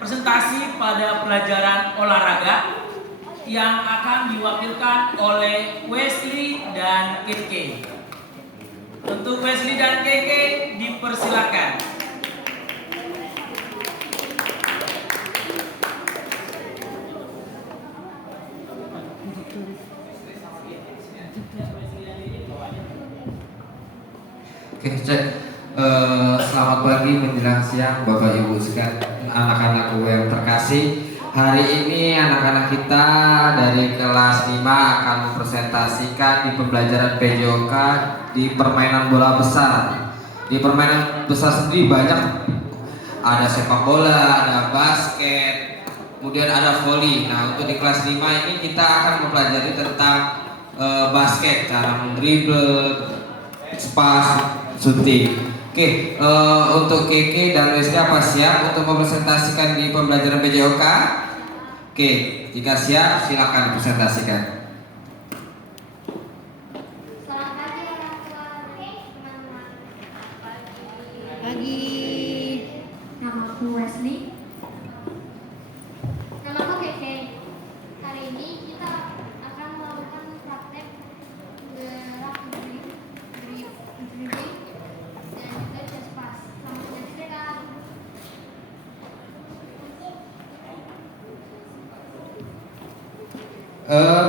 presentasi pada pelajaran olahraga yang akan diwakilkan oleh Wesley dan Keke. Untuk Wesley dan Keke dipersilakan. Oke, cek. Selamat pagi menjelang siang Bapak Ibu sekalian, anak-anakku yang terkasih. Hari ini anak-anak kita dari kelas 5 akan mempresentasikan di pembelajaran PJOK di permainan bola besar. Di permainan besar sendiri banyak, ada sepak bola, ada basket, kemudian ada voli. Nah, untuk di kelas 5 ini kita akan mempelajari tentang basket, cara mendribble, pas, shooting. Oke, untuk Keke dan Wesley apa siap untuk mempresentasikan di pembelajaran PJOK? Oke, jika siap silakan presentasikan. Selamat pagi orang tua teman-teman. Pagi. Namaku Wesley. Namaku Keke. Hari ini kita akan melakukan praktek gerak dribbling dan juga chest pass. Selamat menyaksikan.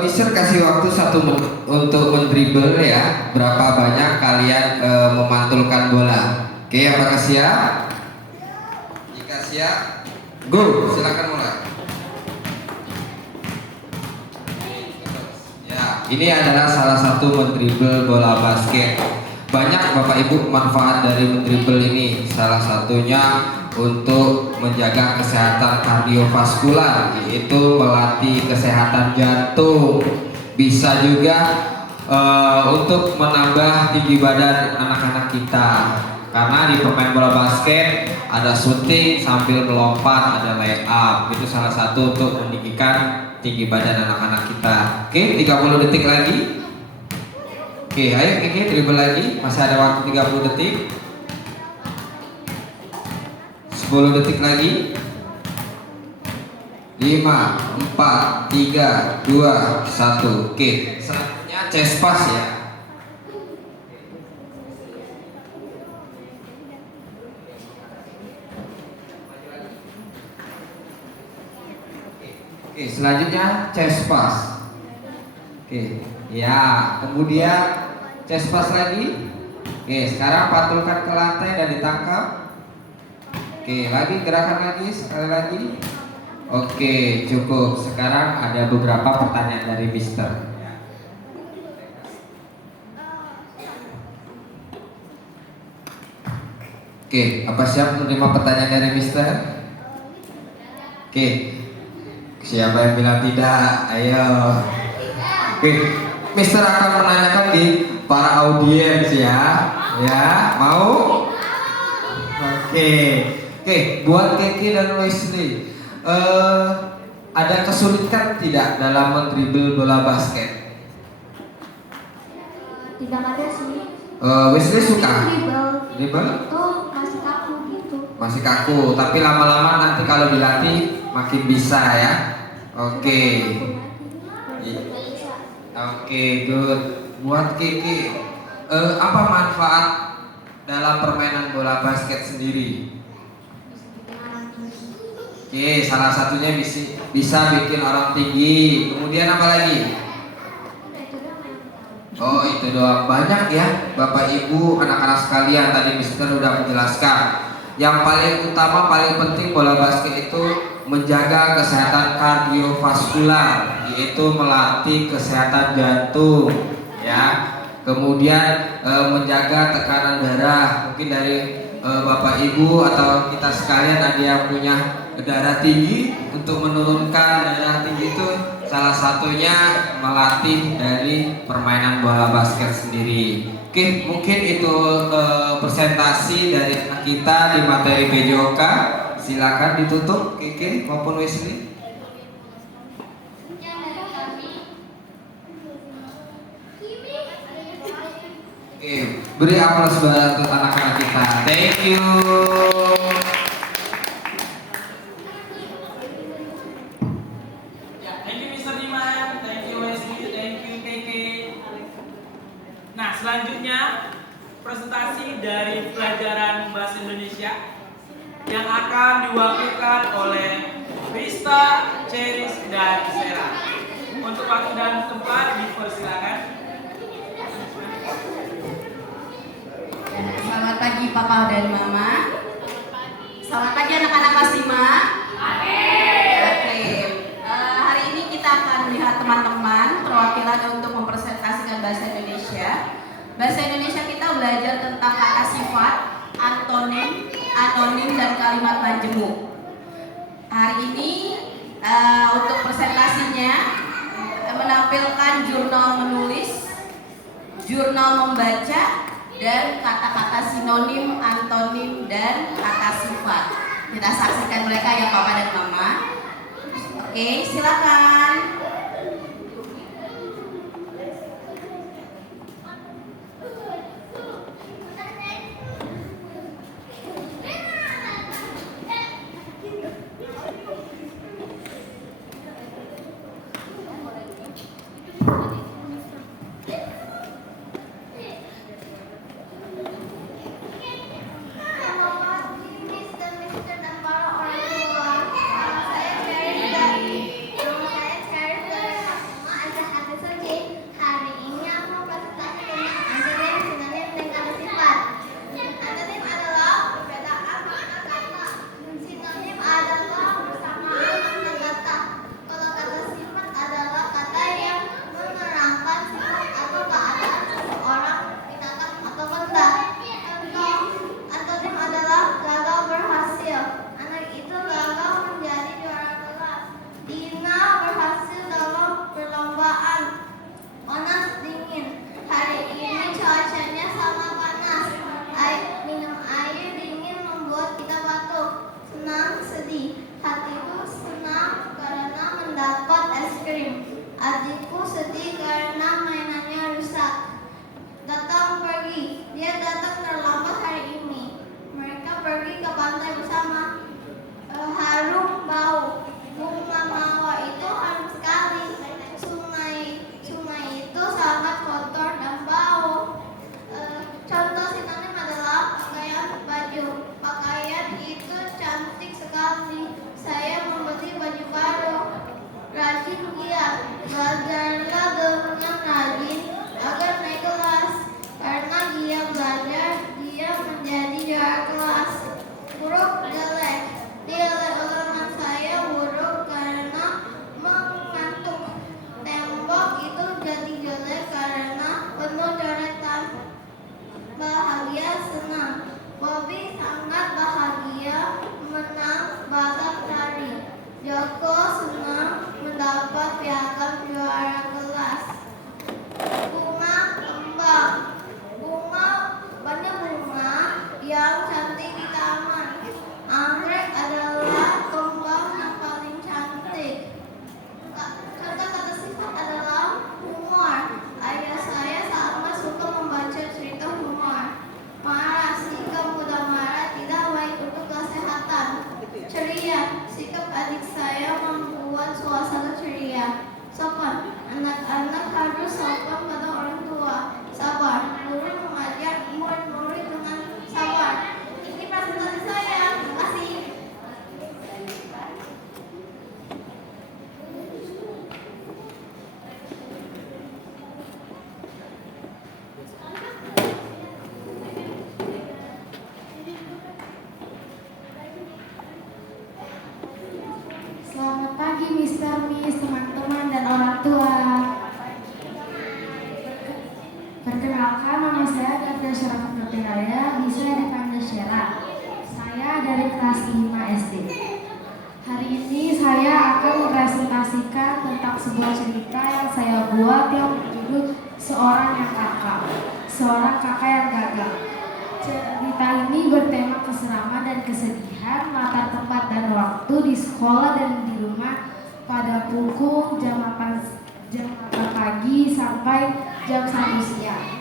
Mister kasih waktu 1 menit untuk mendribble ya. Berapa banyak kalian memantulkan bola? Oke, apakah siap? Jika siap, go, silakan mulai. Ya, ini adalah salah satu mendribble bola basket. Banyak Bapak Ibu manfaat dari mendribble ini. Salah satunya untuk menjaga kesehatan kardiovaskular, yaitu melatih kesehatan jantung. Bisa juga untuk menambah tinggi badan anak-anak kita. Karena di pemain bola basket ada shooting sambil melompat, ada lay up. Itu salah satu untuk meninggikan tinggi badan anak-anak kita. Oke, 30 detik lagi. Oke, ayo Keke dribble lagi. Masih ada waktu 30 detik. 10 detik lagi. 5, 4, 3, 2, 1. Oke, selanjutnya chest pass ya. Oke, selanjutnya chest pass. Oke, ya, kemudian chest pass lagi. Oke, sekarang pantulkan ke lantai dan ditangkap. Oke, lagi gerakan lagi, sekali lagi. Oke, cukup. Sekarang ada beberapa pertanyaan dari Mister. Oke, apa siap menerima pertanyaan dari Mister? Oke, siapa yang bilang tidak? Ayo. Oke, Mister akan menanyakan di para audiens ya. Ya, mau? Oke, buat Keke dan Wesley, ada kesulitan tidak dalam mendribble bola basket? Tidak ada sih. Wesley suka Dribble itu masih kaku gitu. masih kaku, tapi lama-lama nanti kalau dilatih makin bisa ya. Oke, good. Buat Keke, apa manfaat dalam permainan bola basket sendiri? Oke, salah satunya bisa bikin orang tinggi. Kemudian apa lagi? Oh, itu doang. Banyak ya Bapak Ibu, anak-anak sekalian. Tadi Mister udah menjelaskan. Yang paling utama, paling penting bola basket itu menjaga kesehatan kardiovaskular, yaitu melatih kesehatan jantung. Ya, kemudian menjaga tekanan darah. Mungkin dari Bapak Ibu atau kita sekalian ada yang punya darah tinggi, untuk menurunkan darah tinggi itu salah satunya melatih dari permainan bola basket sendiri. Oke, mungkin itu presentasi dari kita di materi PJOK. Silakan ditutup Kiki maupun Wesley. Oke, beri aplaus buat anak-anak kita. Thank you. Ya, thank you Mr. Diman, thank you Wesley, thank you Keke. Nah, selanjutnya presentasi dari pelajaran bahasa Indonesia yang akan diwakilkan oleh Rista, Ceris, dan Sarah. Untuk waktu dan tempat dipersilakan. Selamat pagi Papa dan Mama. Selamat pagi anak-anak kelas 5. Oke. Hari ini kita akan melihat teman-teman perwakilan untuk mempresentasikan bahasa Indonesia. Bahasa Indonesia kita belajar tentang kata sifat, antonim, anonim, dan kalimat majemuk. Hari ini untuk presentasinya menampilkan jurnal menulis, jurnal membaca, dan kata-kata sinonim, antonim, dan kata sifat. Kita saksikan mereka ya Papa dan Mama. Oke, silakan. Adikku sedih karena mainannya rusak. Datang pergi. Dia datang terlambat hari ini. Mereka pergi ke pantai bersama. Harum bau. Bunga mawar itu harum sekali. Sungai itu sangat kotor dan bau. Contoh sinonim adalah pakaian baju. Pakaian itu cantik sekali. Saya membeli baju baru. Rajin giat. Belajarlah dengan rajin agar naik kelas. Karena dia belajar, dia menjadi juara kelas. Buruk jelek. Nilai ulangan saya buruk karena mengantuk. Tembok itu jadi jelek karena penuh coretan. Bahagia senang. Bobby sangat bahagia menang balap lari. Joko senang mendapat piagam juara kelas. Bunga kembang. Banyak bunga yang cantik di taman. Anggrek adalah kembang yang paling cantik. Contoh kata sifat adalah humor. Ayah saya sangat suka membaca cerita humor. Marah, sikap mudah marah tidak baik untuk kesehatan. Ceria, sikap adik saya membuat suasana ceria. Sopan, anak-anak harus sopan pada orang tua. Sabar, guru mengajar murid-murid dengan sabar. Ini presentasi saya. Terima kasih. Selamat pagi Mr. Miss, teman-teman dan orang tua. Perkenalkan nama saya Gafia Syarafat Nurtiraya, bisa dipanggil Syera. Saya dari kelas 5 SD. Hari ini saya akan mempresentasikan tentang sebuah cerita yang saya buat yang berjudul Seorang Kakak yang Gagal. Cerita ini bertema keseraman dan kesedihan, latar tempat dan waktu di sekolah dan di rumah pada pukul jam 8 pagi sampai jam 1 siang.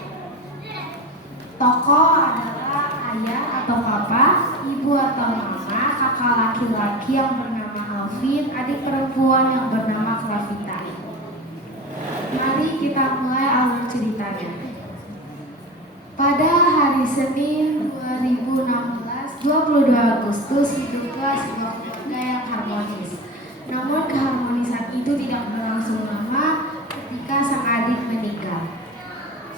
Tokoh adalah ayah atau papa, ibu atau mama, kakak laki-laki yang bernama Alvin, adik perempuan yang bernama Clavita. Mari kita mulai alur ceritanya. Pada hari Senin 2016, 22 Agustus, hiduplah sebuah keluarga yang harmonis. Namun keharmonisan itu tidak berlangsung lama ketika sang adik meninggal.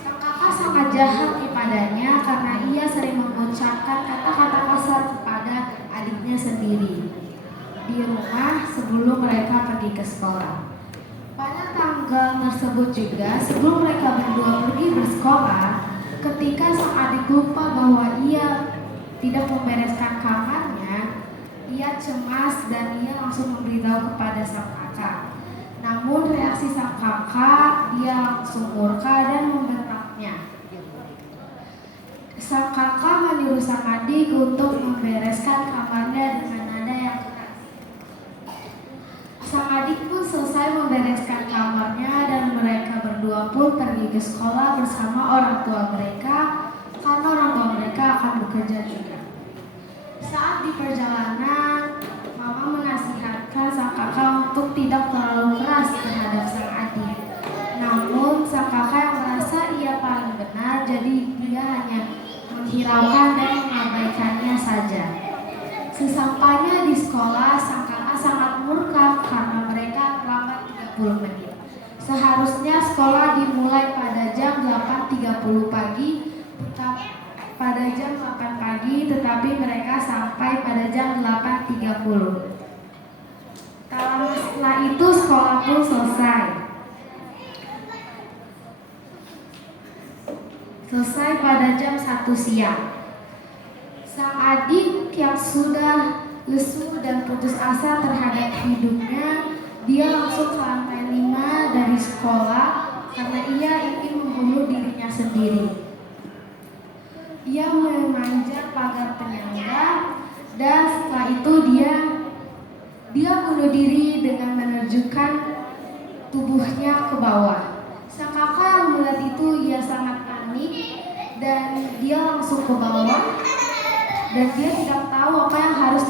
Sang kakak sangat jahat kepadanya karena ia sering mengucapkan kata-kata kasar kepada adiknya sendiri di rumah sebelum mereka pergi ke sekolah. Pada tanggal tersebut juga, sebelum mereka berdua pergi bersekolah, ketika sang adik lupa bahwa ia tidak membereskan kamarnya, ia cemas dan ia langsung memberitahu kepada sang kakak. Namun reaksi sang kakak, dia langsung murka dan membentaknya. Sang kakak menyuruh sang adik untuk membereskan kamarnya dengan nada yang keras. Sang adik pun selesai membereskan kamarnya dan mereka berdua pun pergi ke sekolah bersama orang tua mereka karena orang tua mereka akan bekerja juga. Saat di perjalanan, mama menasihatkan sang kakak untuk tidak terlalu keras terhadap sang adik. Namun sang kakak yang merasa ia paling benar, jadi dia hanya menghiraukan dan mengabaikannya saja. Sesampainya di sekolah, sang kakak sangat murka karena mereka terlambat 30 menit. Seharusnya sekolah dimulai pada jam 8.30 pagi, tetapi mereka sampai pada jam 8.30. Tak lama setelah itu sekolah pun selesai pada jam 1 siang. Sang adik yang sudah lesu dan putus asa terhadap hidupnya, dia langsung ke lantai 5 dari sekolah karena ia ingin membunuh dirinya sendiri. Ia memanjat pagar penyangga dan setelah itu dia bunuh diri dengan menerjunkan tubuhnya ke bawah. Sang kakak yang melihat itu, ia sangat panik dan dia langsung ke bawah dan dia tidak tahu apa yang harus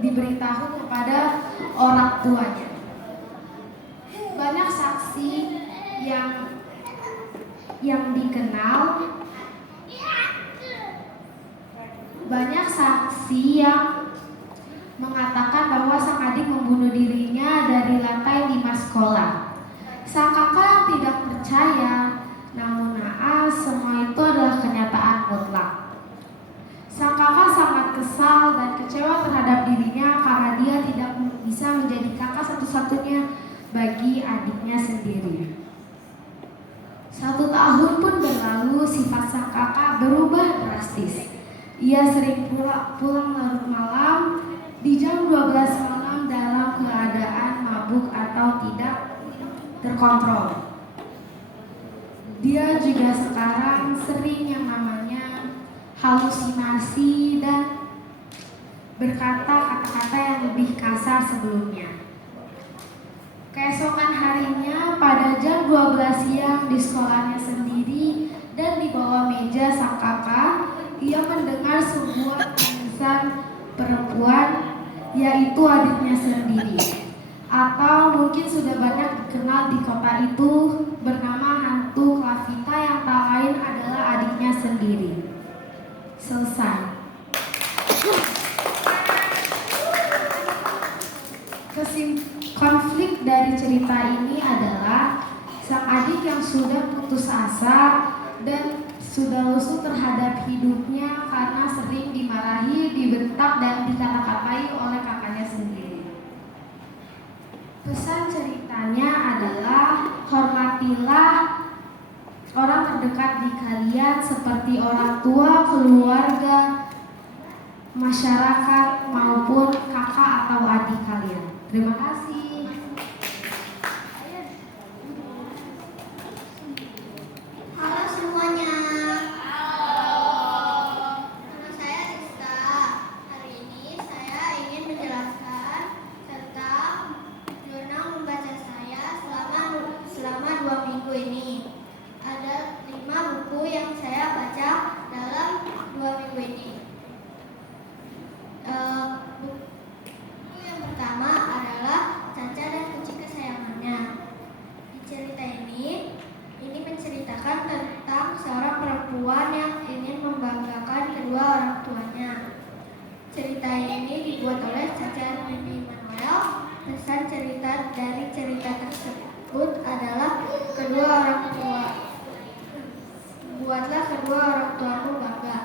diberitahu kepada orang tuanya. Banyak saksi yang dikenal, banyak saksi yang mengatakan bahwa sang adik membunuh dirinya dari lantai 5 sekolah. Sang kakak yang tidak percaya, namun naas, semua itu adalah kenyataan mutlak. Sang kakak sangat kesal dan kecewa terhadap dirinya karena dia tidak bisa menjadi kakak satu-satunya bagi adiknya sendiri. 1 tahun pun berlalu, sifat sang kakak berubah drastis. Ia sering pulang larut malam di jam 12 malam dalam keadaan mabuk atau tidak terkontrol. Dia juga sekarang sering yang namanya halusinasi dan berkata kata-kata yang lebih kasar sebelumnya. Keesokan harinya pada jam 12 siang di sekolahnya sendiri dan di bawah meja sang kakak, ia mendengar sebuah tangisan perempuan, yaitu adiknya sendiri, atau mungkin sudah banyak dikenal di kota itu bernama hantu Clavita yang tak lain adalah adiknya sendiri. Selesai. Konflik dari cerita ini adalah sang adik yang sudah putus asa dan sudah lusuh terhadap hidupnya karena sering dimarahi, dibentak, dan dikata-katai oleh kakaknya sendiri. Pesan ceritanya adalah hormatilah orang terdekat di kalian seperti orang tua, keluarga, masyarakat, maupun kakak atau adik kalian. Terima kasih. Halo semuanya. Nama saya Rista. Hari ini saya ingin menjelaskan tentang jurnal membaca saya selama 2 minggu ini. Ada 5 buku yang saya baca dalam 2 minggu ini. Buku yang pertama adalah Caca dan Kucing Kesayangannya. Di cerita ini menceritakan tentang seorang perempuan yang ingin membanggakan kedua orang tuanya. Cerita ini dibuat oleh Caca Bibi Manuel. Pesan cerita dari cerita tersebut adalah buatlah kedua orang tuamu bangga.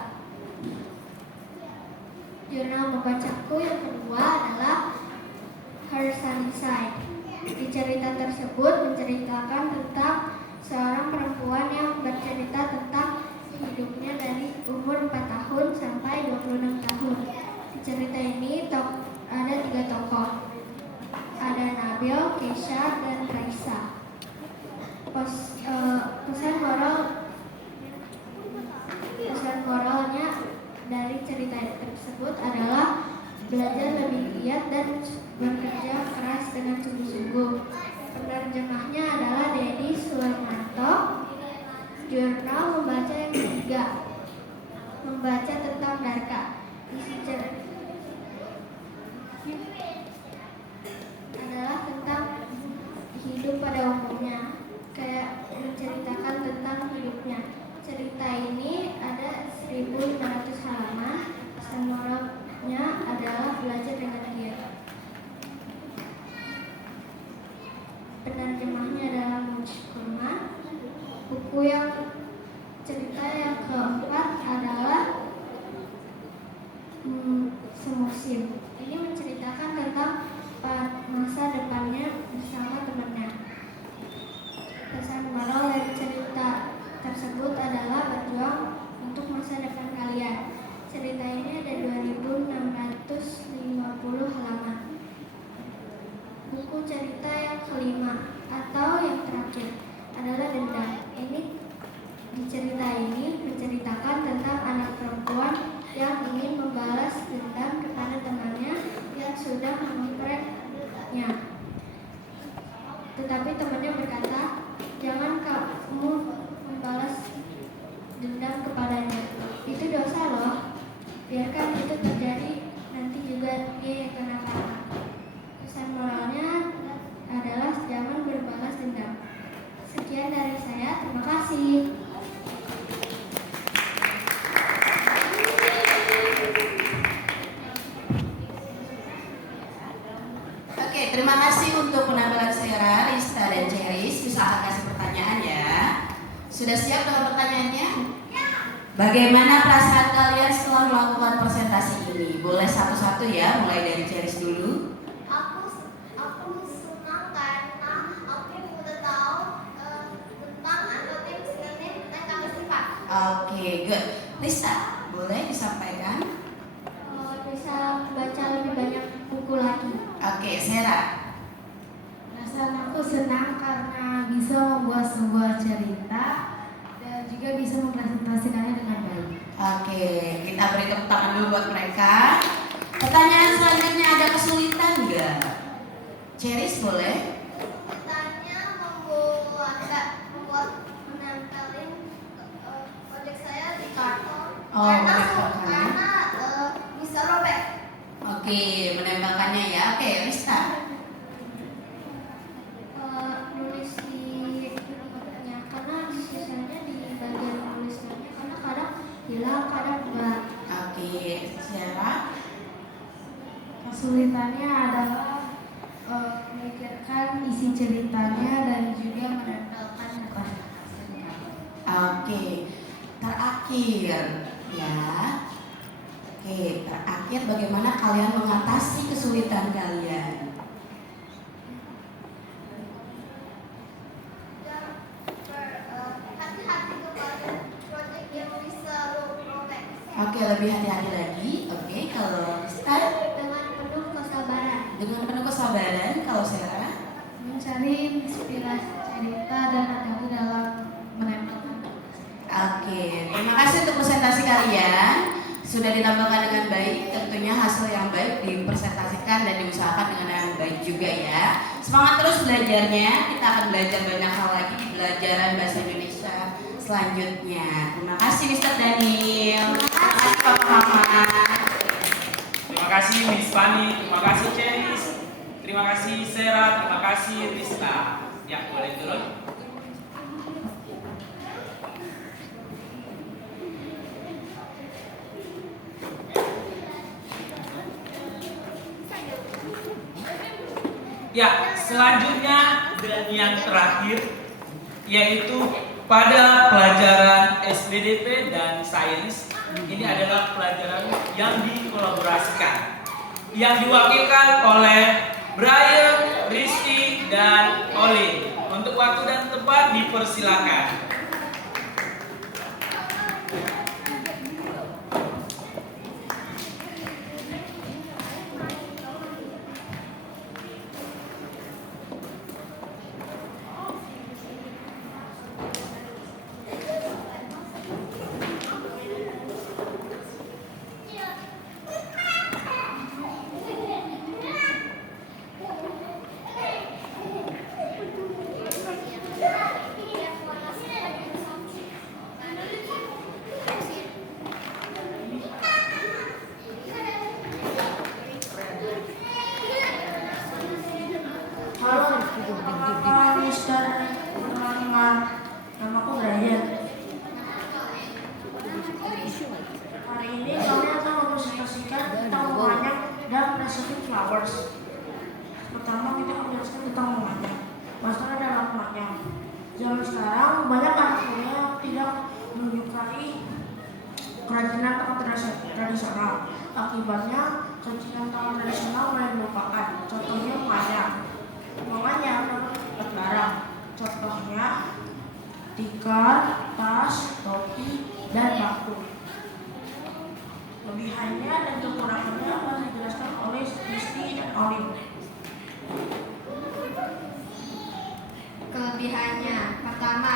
Jurnal membacaku yang kedua adalah Her Sunny Side. Di cerita tersebut menceritakan tentang seorang perempuan yang bercerita tentang hidupnya dari umur 4 tahun sampai 26 tahun. Di cerita ini ada 3 tokoh. Ada Nabil, Keisha, dan Raisa. Pesan moralnya dari cerita tersebut adalah belajar lebih giat dan bekerja keras dengan sungguh-sungguh. Penerjemahnya adalah Dedi Sulaimanto. Jurnal membaca yang ketiga, membaca tentang Darka. Adalah tentang hidup pada umumnya, kayak menceritakan tentang hidupnya. Cerita ini ada 1.500 halaman. Pesan moralnya adalah belajar dengan giat. Penerjemahnya adalah Muj Kurman. Buku yang cerita yang keempat adalah Semusim. Ini menceritakan tentang masa depannya bersama temannya. Pesan moral dari cerita tersebut adalah berjuang untuk masa depan kalian. Cerita ini ada 2.650 halaman. Buku cerita yang kelima atau yang terakhir adalah Dendam. Di cerita ini menceritakan tentang anak perempuan yang ingin membalas dendam kepada temannya yang sudah mengepreknya. Tetapi temannya berkata, "Jangan kamu membalas dendam kepadanya. Itu dosa loh. Biarkan itu terjadi, nanti juga dia yang kenapa-napa." Pesan moralnya adalah jangan berbalas dendam. Sekian dari saya, terima kasih. Oke, terima kasih untuk penampilan Sarah, Rista, dan Ceris. Bisa akan kasih pertanyaan ya. Sudah siap dengan pertanyaannya? Bagaimana perasaan kalian setelah melakukan presentasi ini? Boleh satu-satu ya, mulai dari Ceris dulu. Aku senang karena aku udah tahu tentang anonim, sinonim, dan kata sifat. Oke, good. Rista, boleh disampaikan? Bisa baca lebih banyak buku lagi. Oke, Sarah. Perasaan aku senang karena bisa membuat sebuah cerita dan juga bisa mempresentasikannya dengan baik. Oke, kita beri tepuk tangan dulu buat mereka. Pertanyaan selanjutnya, ada kesulitan nggak? Ceris boleh? Kesulitannya membuat menempelin project saya di karton. Oh, karena bisa robek. Oke, menembakkannya ya. Oke, Rista. Nulis di karena sisanya di bagian nulisnya, karena kadang hilang, kadang enggak. Oke, Sarah. Kesulitannya adalah memikirkan isi ceritanya dan juga menempelkan kata-kata. Oke, terakhir ya. Oke, terakhir bagaimana kalian mengatasi kesulitan kalian? Hati-hati kesabaran. Kalau Sarah? Mencari inspirasi cerita dan hati dalam menempelkan. Oke, terima kasih untuk presentasi kalian. Sudah ditampilkan dengan baik, tentunya hasil yang baik dipresentasikan dan diusahakan dengan yang baik juga ya. Semangat terus belajarnya, kita akan belajar banyak hal lagi di pelajaran Bahasa Indonesia selanjutnya. Terima kasih Mr. Daniel, terima kasih Bapak Muhammad. Terima kasih Miss Fani, terima kasih Ceris, terima kasih Sarah, terima kasih Rista. Ya, boleh turun. Ya, selanjutnya dan yang terakhir yaitu pada pelajaran SBDP dan Sains. Ini adalah pelajaran yang dikolaborasikan, yang diwakilkan oleh Brian, Rizky, dan Oli. Untuk waktu dan tempat dipersilakan. Tradisional. Akibatnya kerajinan tangan tradisional mulai dilupakan. Contohnya banyak. Makanya dapat barang. Contohnya tikar, tas, topi, dan batu. Lebihannya dan kekurangannya akan dijelaskan oleh Rizky dan Olin. Kelebihannya, pertama,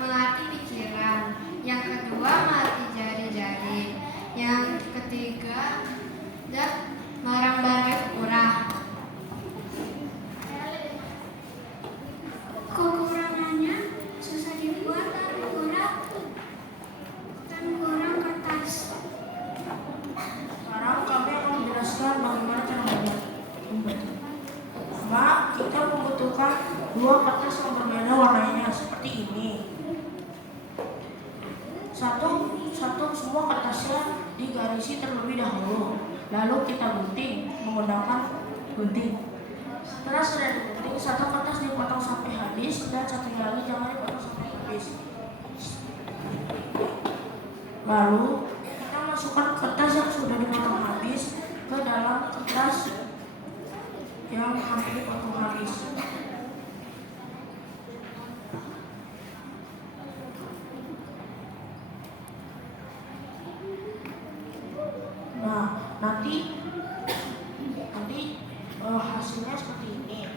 melatih pikiran. Yang kedua, melatih jari-jari. Yang ketiga, dan melarang barang kurang. Kekurangannya susah dibuat dan kurang kertas. Sekarang kami akan menjelaskan bagaimana cara membuat. Pertama, kita membutuhkan dua kertas yang berbeda warnanya seperti ini. Satu semua kertasnya digarisi terlebih dahulu, lalu kita gunting menggunakan gunting. Setelah sudah digunting, satu kertas dipotong sampai habis dan satunya lagi jangan dipotong sampai habis. Lalu kita masukkan kertas yang sudah dipotong habis ke dalam kertas yang hampir dipotong habis. Nah, nanti hasilnya seperti ini.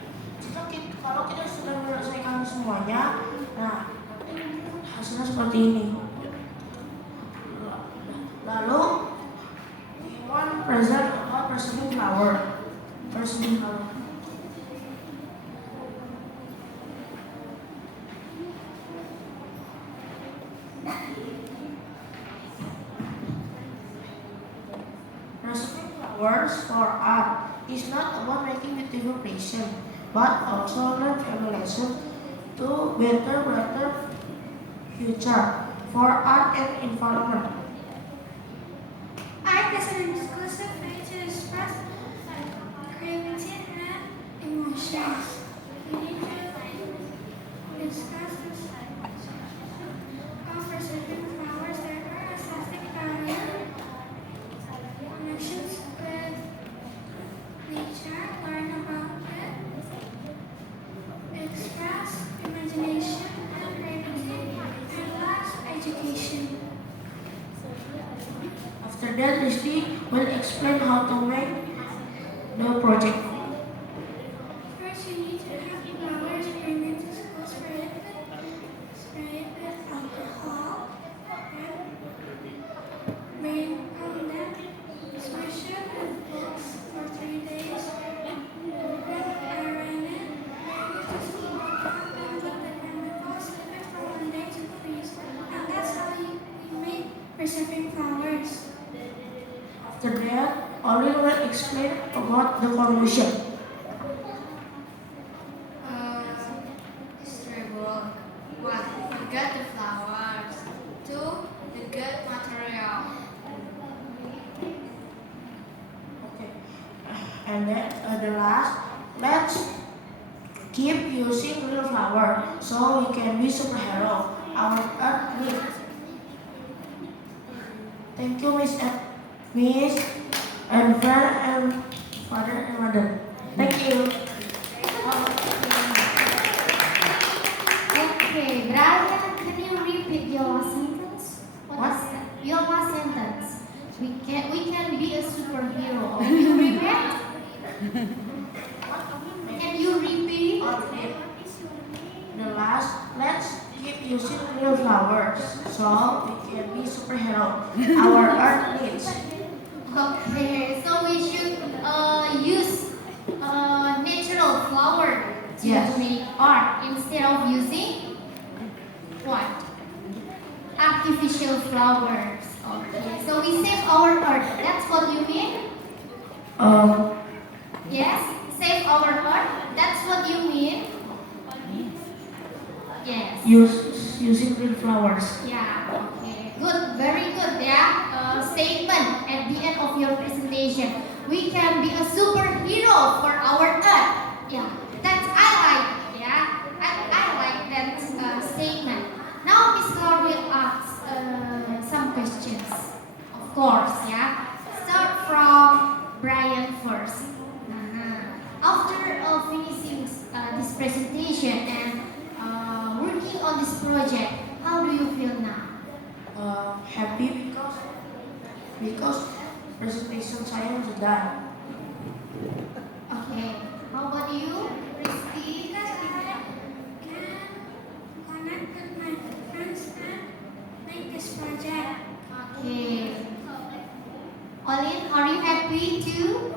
Kalau kita sudah menyelesaikan semuanya, nah hasilnya seperti ini. Lalu we want present about presenting flower. Flowers for art is not about making beautiful creation, but also learn lesson to better future for art and environment. Art is an exclusive way to express creativity and emotions. We need to discuss this of preserving flowers that are aesthetic value, connections with nature, learn about it, express imagination and creativity, and last, education. After that, Rizky will explain how to make the project. Olin will explain about the conclusion. This table. 1. Forget the flowers. 2. The good material. Okay. And then the last, let's keep using real flower so we can be superhero. Our Earth needs. Thank you, Miss and friend and father and mother. Thank you. Okay, Brian, can you repeat your sentence? What? is that? Your last sentence. We can be a superhero. Can you repeat? Can you repeat? Okay. The last, let's keep using real flowers so we can be superhero. Our Earth needs. Okay, so we should use natural flower to Yes. make art instead of using what? Artificial flowers. Okay, so we save our earth. That's what you mean? Yes, save our earth. That's what you mean? Yes. Using real flowers. Yeah, okay. Good, very good. Yeah. Statement at the end of your presentation. We can be a superhero for our earth. Yeah, that's I like. Yeah, I like that statement. Now Miss Laura will ask some questions. Of course, yeah. Start from Brian first. After finishing this presentation and working on this project, how do you feel now? Happy because presentation saya sudah done. Okay. How about you, Rizky? Connect with my friends and make this project. Okay. Olin, are you happy too?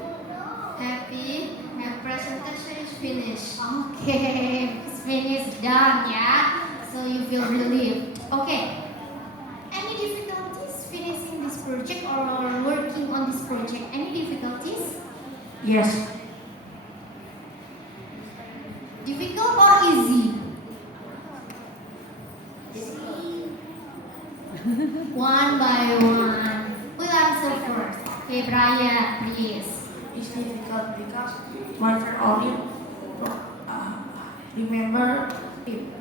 Happy. My presentation is finished. Okay, it's finished, done, yeah. So you feel relieved. Okay. Any difficulties finishing this project or working on this project? Any difficulties? Yes. Difficult or easy? One by one. We'll answer first. Okay, Brian, please. It's difficult because my friend only remember him.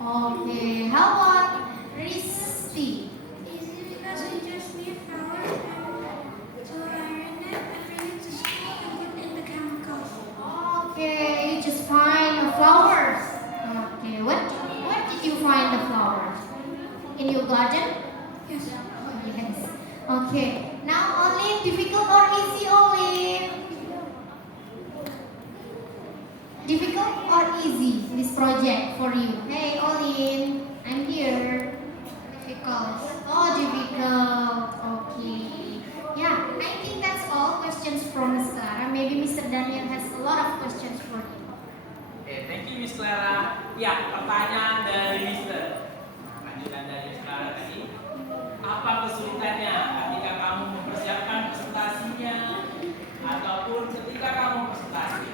Okay, how about Risti? Easy because we just need flowers and to iron it and bring it to school and put in the chemicals. Okay, you just find the flowers. Okay, where did you find the flowers? In your garden? Yes. Oh, yes. Okay, now Olin, difficult or easy, Olin? Difficult or easy this project for you? Hey, Olin, I'm here. Difficult. Oh, difficult. Okay. Yeah, I think that's all questions from Miss Clara. Maybe Mr. Daniel has a lot of questions for you. Oke, thank you Miss Clara. Ya, pertanyaan dari Mister. Lanjutan dari Miss Clara tadi. Apa kesulitannya ketika kamu mempersiapkan presentasinya ataupun ketika kamu presentasi?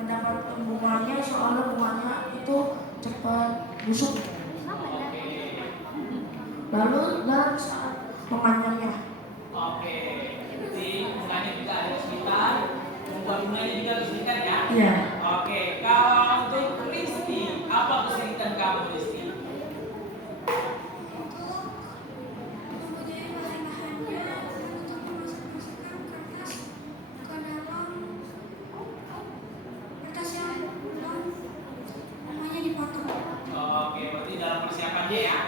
Mendapatkan bunganya soalnya bunganya itu cepat busuk. Lalu dan saat memanjangnya. Oke, jadi bunganya juga ada kesulitan, membuat bunganya juga kesulitan ya? Iya. Oke, kalau untuk Risti, apa kesulitan kamu Risti? Mempunyai bahan-bahannya untuk memasukkan kertas ke dalam kertas yang belum namanya dipotong. Oke, berarti dalam persiapannya ya.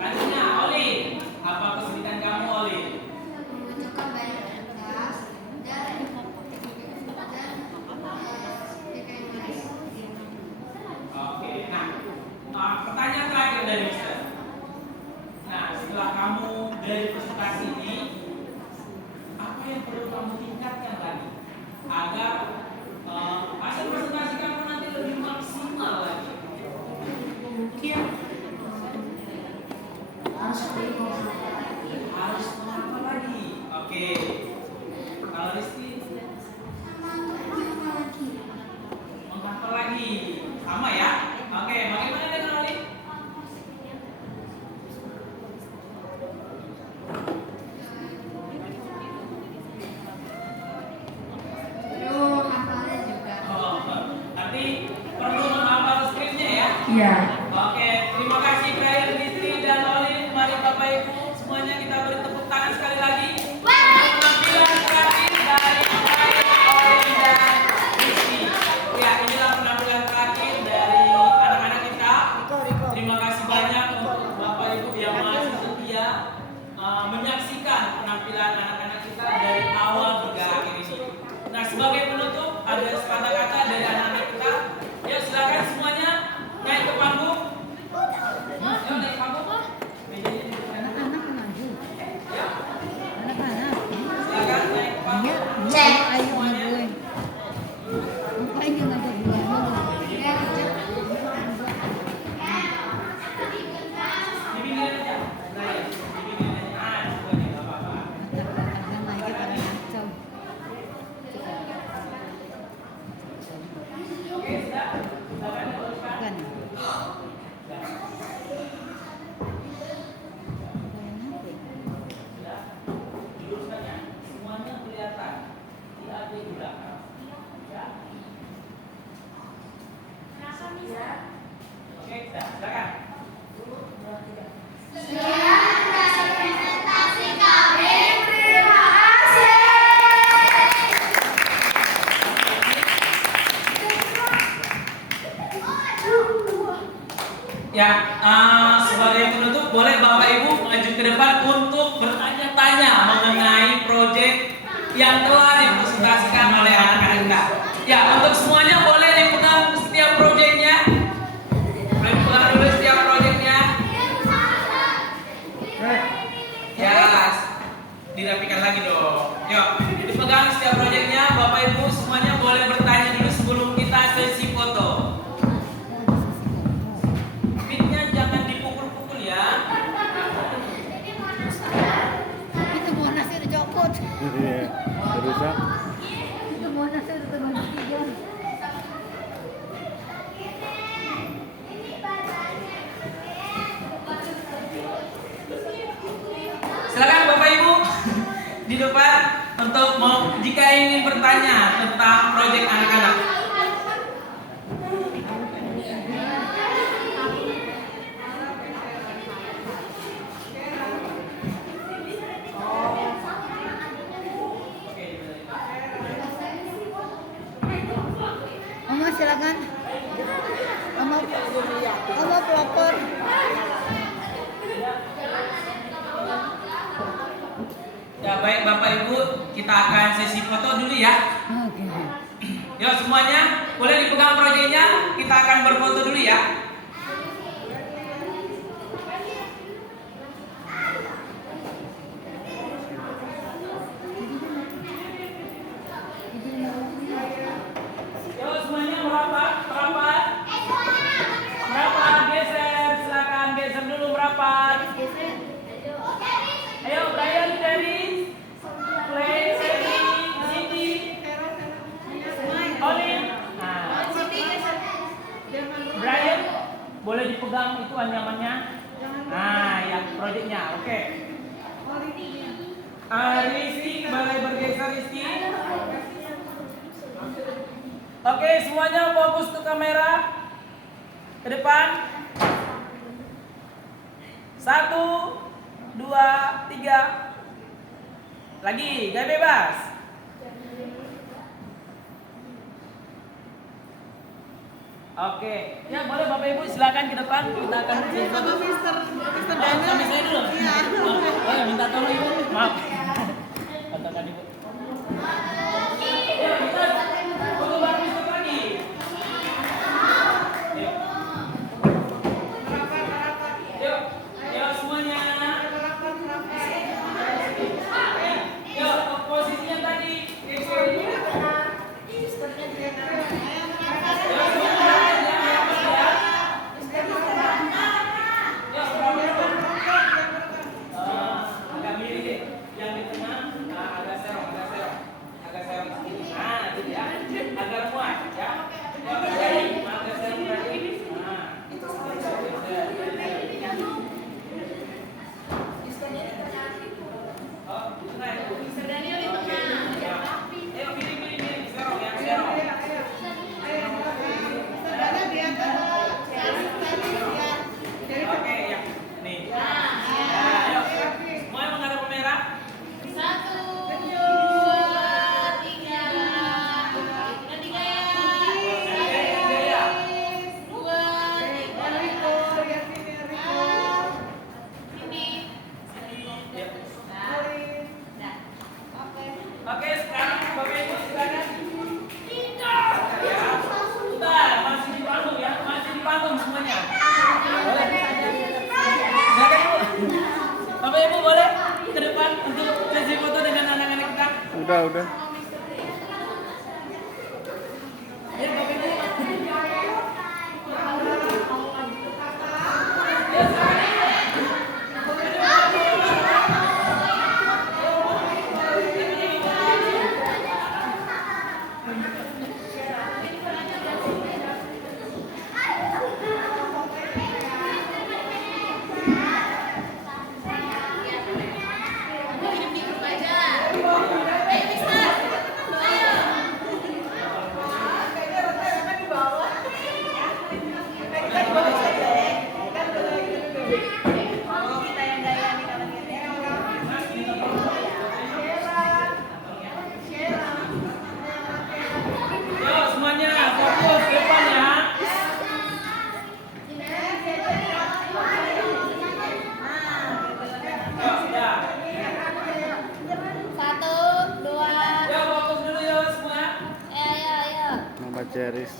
Lanjutnya, Olin, apa kesulitan kamu Olin? Membutuhkan banyak kertas dan Oke, nah pertanyaan terakhir dari Mister. Nah, setelah kamu dari presentasi ini, apa yang perlu kamu tingkatkan lagi agar hasil presentasi kamu nanti lebih maksimal lagi? Mungkin harus lebih Harus Iya. Oke, terima kasih Brian, Fitri, dan Olin. Mari Bapak Ibu semuanya kita beri tepuk tangan sekali lagi. Penampilan terakhir dari Brian, Olin, dan Fitri. Ya, inilah penampilan terakhir dari anak-anak kita. Terima kasih banyak untuk Bapak Ibu yang masih setia menyaksikan penampilan anak-anak kita dari awal hingga akhir ini. Nah, sebagai penutup ada sepatah kata dari anak-anak kita. Ya, silakan semuanya naik ke panggung. Yuk, naik ke panggung. Anak-anak maju. Ya. Anak-anak. Silakan naik ke panggung. Cek. Ayo gue. Mukanya ngajak gue. Dibingkirin aja. Nah, ya. Dibingkirin aja. Ah, semuanya nggak apa-apa. Yang lagi pada kacau. Oke, sudah. Silakan diteruskan. Bukan. Diluruskan ya. Semuanya kelihatan. Tidak ada di belakang. Ya. Oke, sudah. Silakan. Sekian presentasi kami. Terima kasih. Ya, sebagai penutup boleh Bapak Ibu maju ke depan untuk bertanya-tanya mengenai proyek yang telah dipresentasikan oleh anak-anak kita. Ya, untuk semuanya boleh dipegang setiap proyeknya. Boleh dipegang dulu setiap proyeknya. Ya, dirapikan lagi dong. Yuk, dipegang setiap proyeknya. Bapak Ibu semuanya boleh bertanya dulu sebelum kita sesi foto. Jangan dipukul-pukul ya. Itu Monas itu copot. Iya, rusak. Itu Monas itu teman tidur. Silakan Bapak Ibu di depan untuk jika ingin bertanya tentang proyek anak-anak. Oma silakan. Oma pelopor. Ya baik Bapak Ibu, kita akan sesi foto dulu ya. Oke. Yuk semuanya boleh dipegang proyeknya, kita akan berfoto dulu ya. Yuk semuanya merapat, merapat. Merapat, geser, silakan geser dulu merapat. Ayo Brian, Terry, Play, Cindy, Olin. Nah, Brian, boleh dipegang itu anyamannya. Nah, yang proyeknya, oke. Rizky, boleh bergeser Rizky. Oke, semuanya fokus ke kamera. Ke depan. 1, 2, 3. Lagi, gak bebas. Oke, ya boleh Bapak Ibu silakan ke depan. Kita akan sama Mister Dana. Sama saya dulu. Oh, ya, minta tolong Ibu. Maaf. Katakan Ibu. Ya, kita foto bareng Mister lagi. Yuk, yuk semuanya. Yuk, posisinya tadi. Agak udah. Ceris.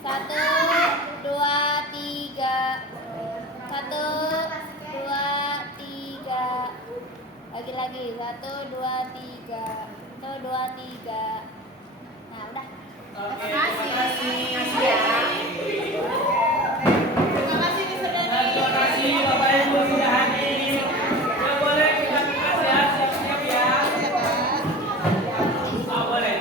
1, 2, 3. 1, 2, 3. Lagi. 1, 2, 3. 1, 2, 3. Nah, udah. Terima kasih Bapak Ibu sudah hadir. Ya boleh kita kasih ya, siap-siap ya. Boleh.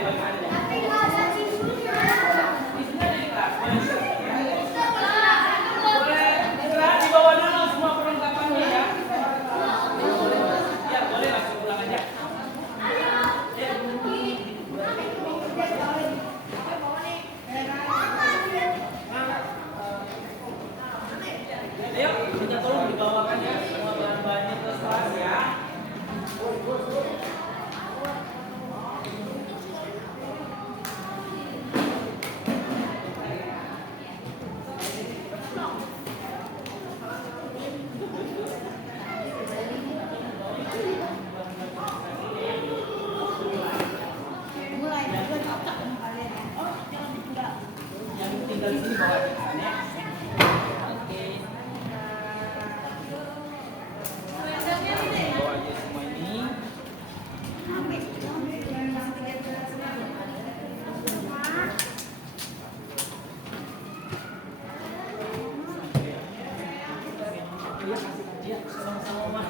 Dibawa dulu semua perlengkapannya ya. Ya boleh langsung pulang aja. Ayo, kita tolong dibawakan ya semua bahan-bahannya ke kelas ya. Yang tinggal di sini bawa ya. Oke. Bawa aja semua ini. Iya, sama-sama.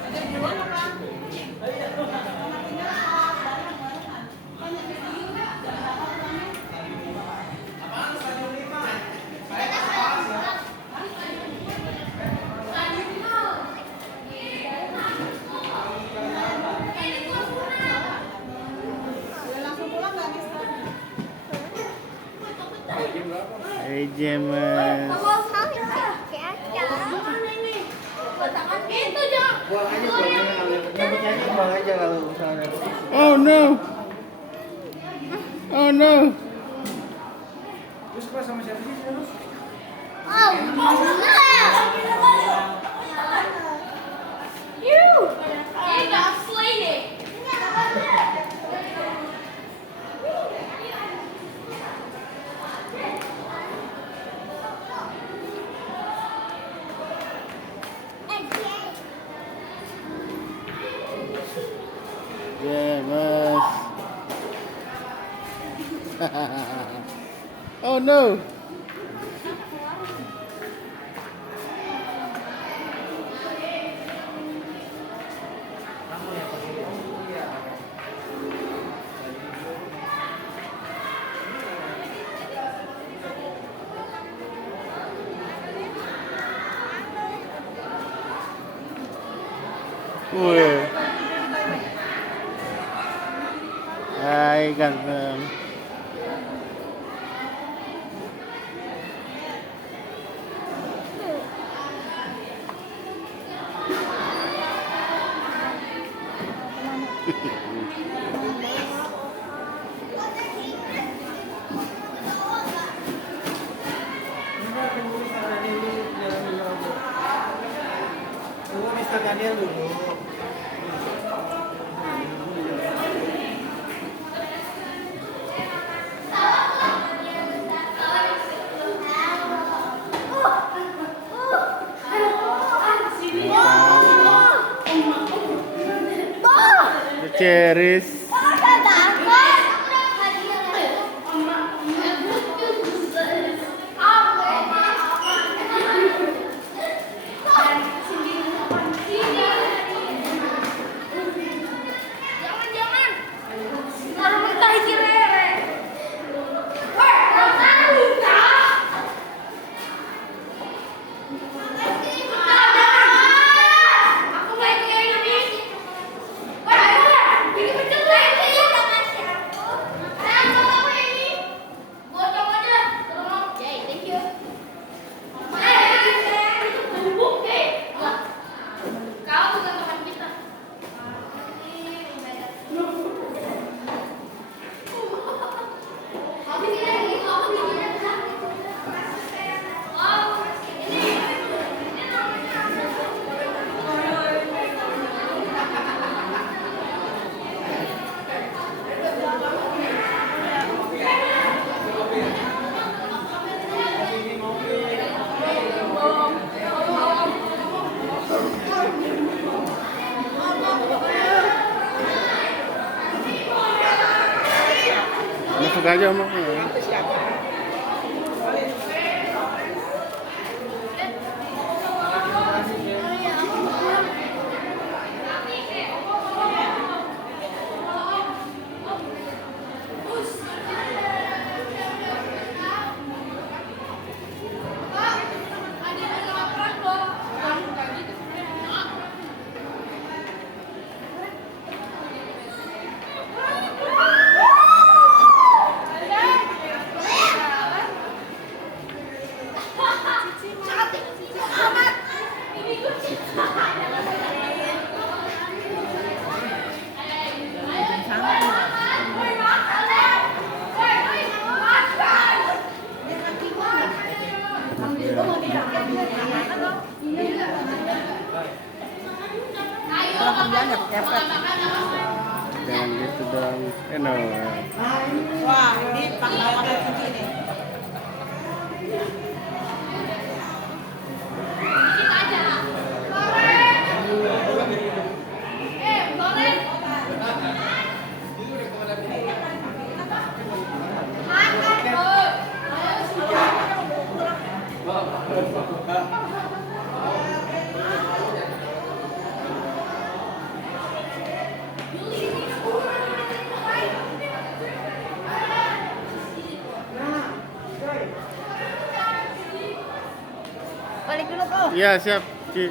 Hey James. Oh no. Oh no. Terus pas sama siapa sih? James. Oh no. Wih. Hai ganteng. Mr. Daniel dulu. Ceris. Masuk aja Mak. Jangan gitu dong. No. Wah, ini pakai kunci nih. Balik dulu kok. Iya, siap, Ci.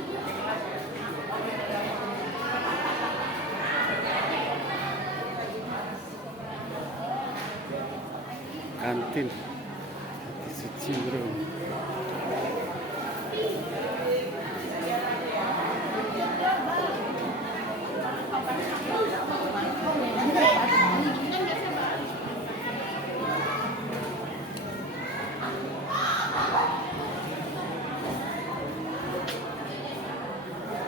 Kantin. Hati suci, Bro.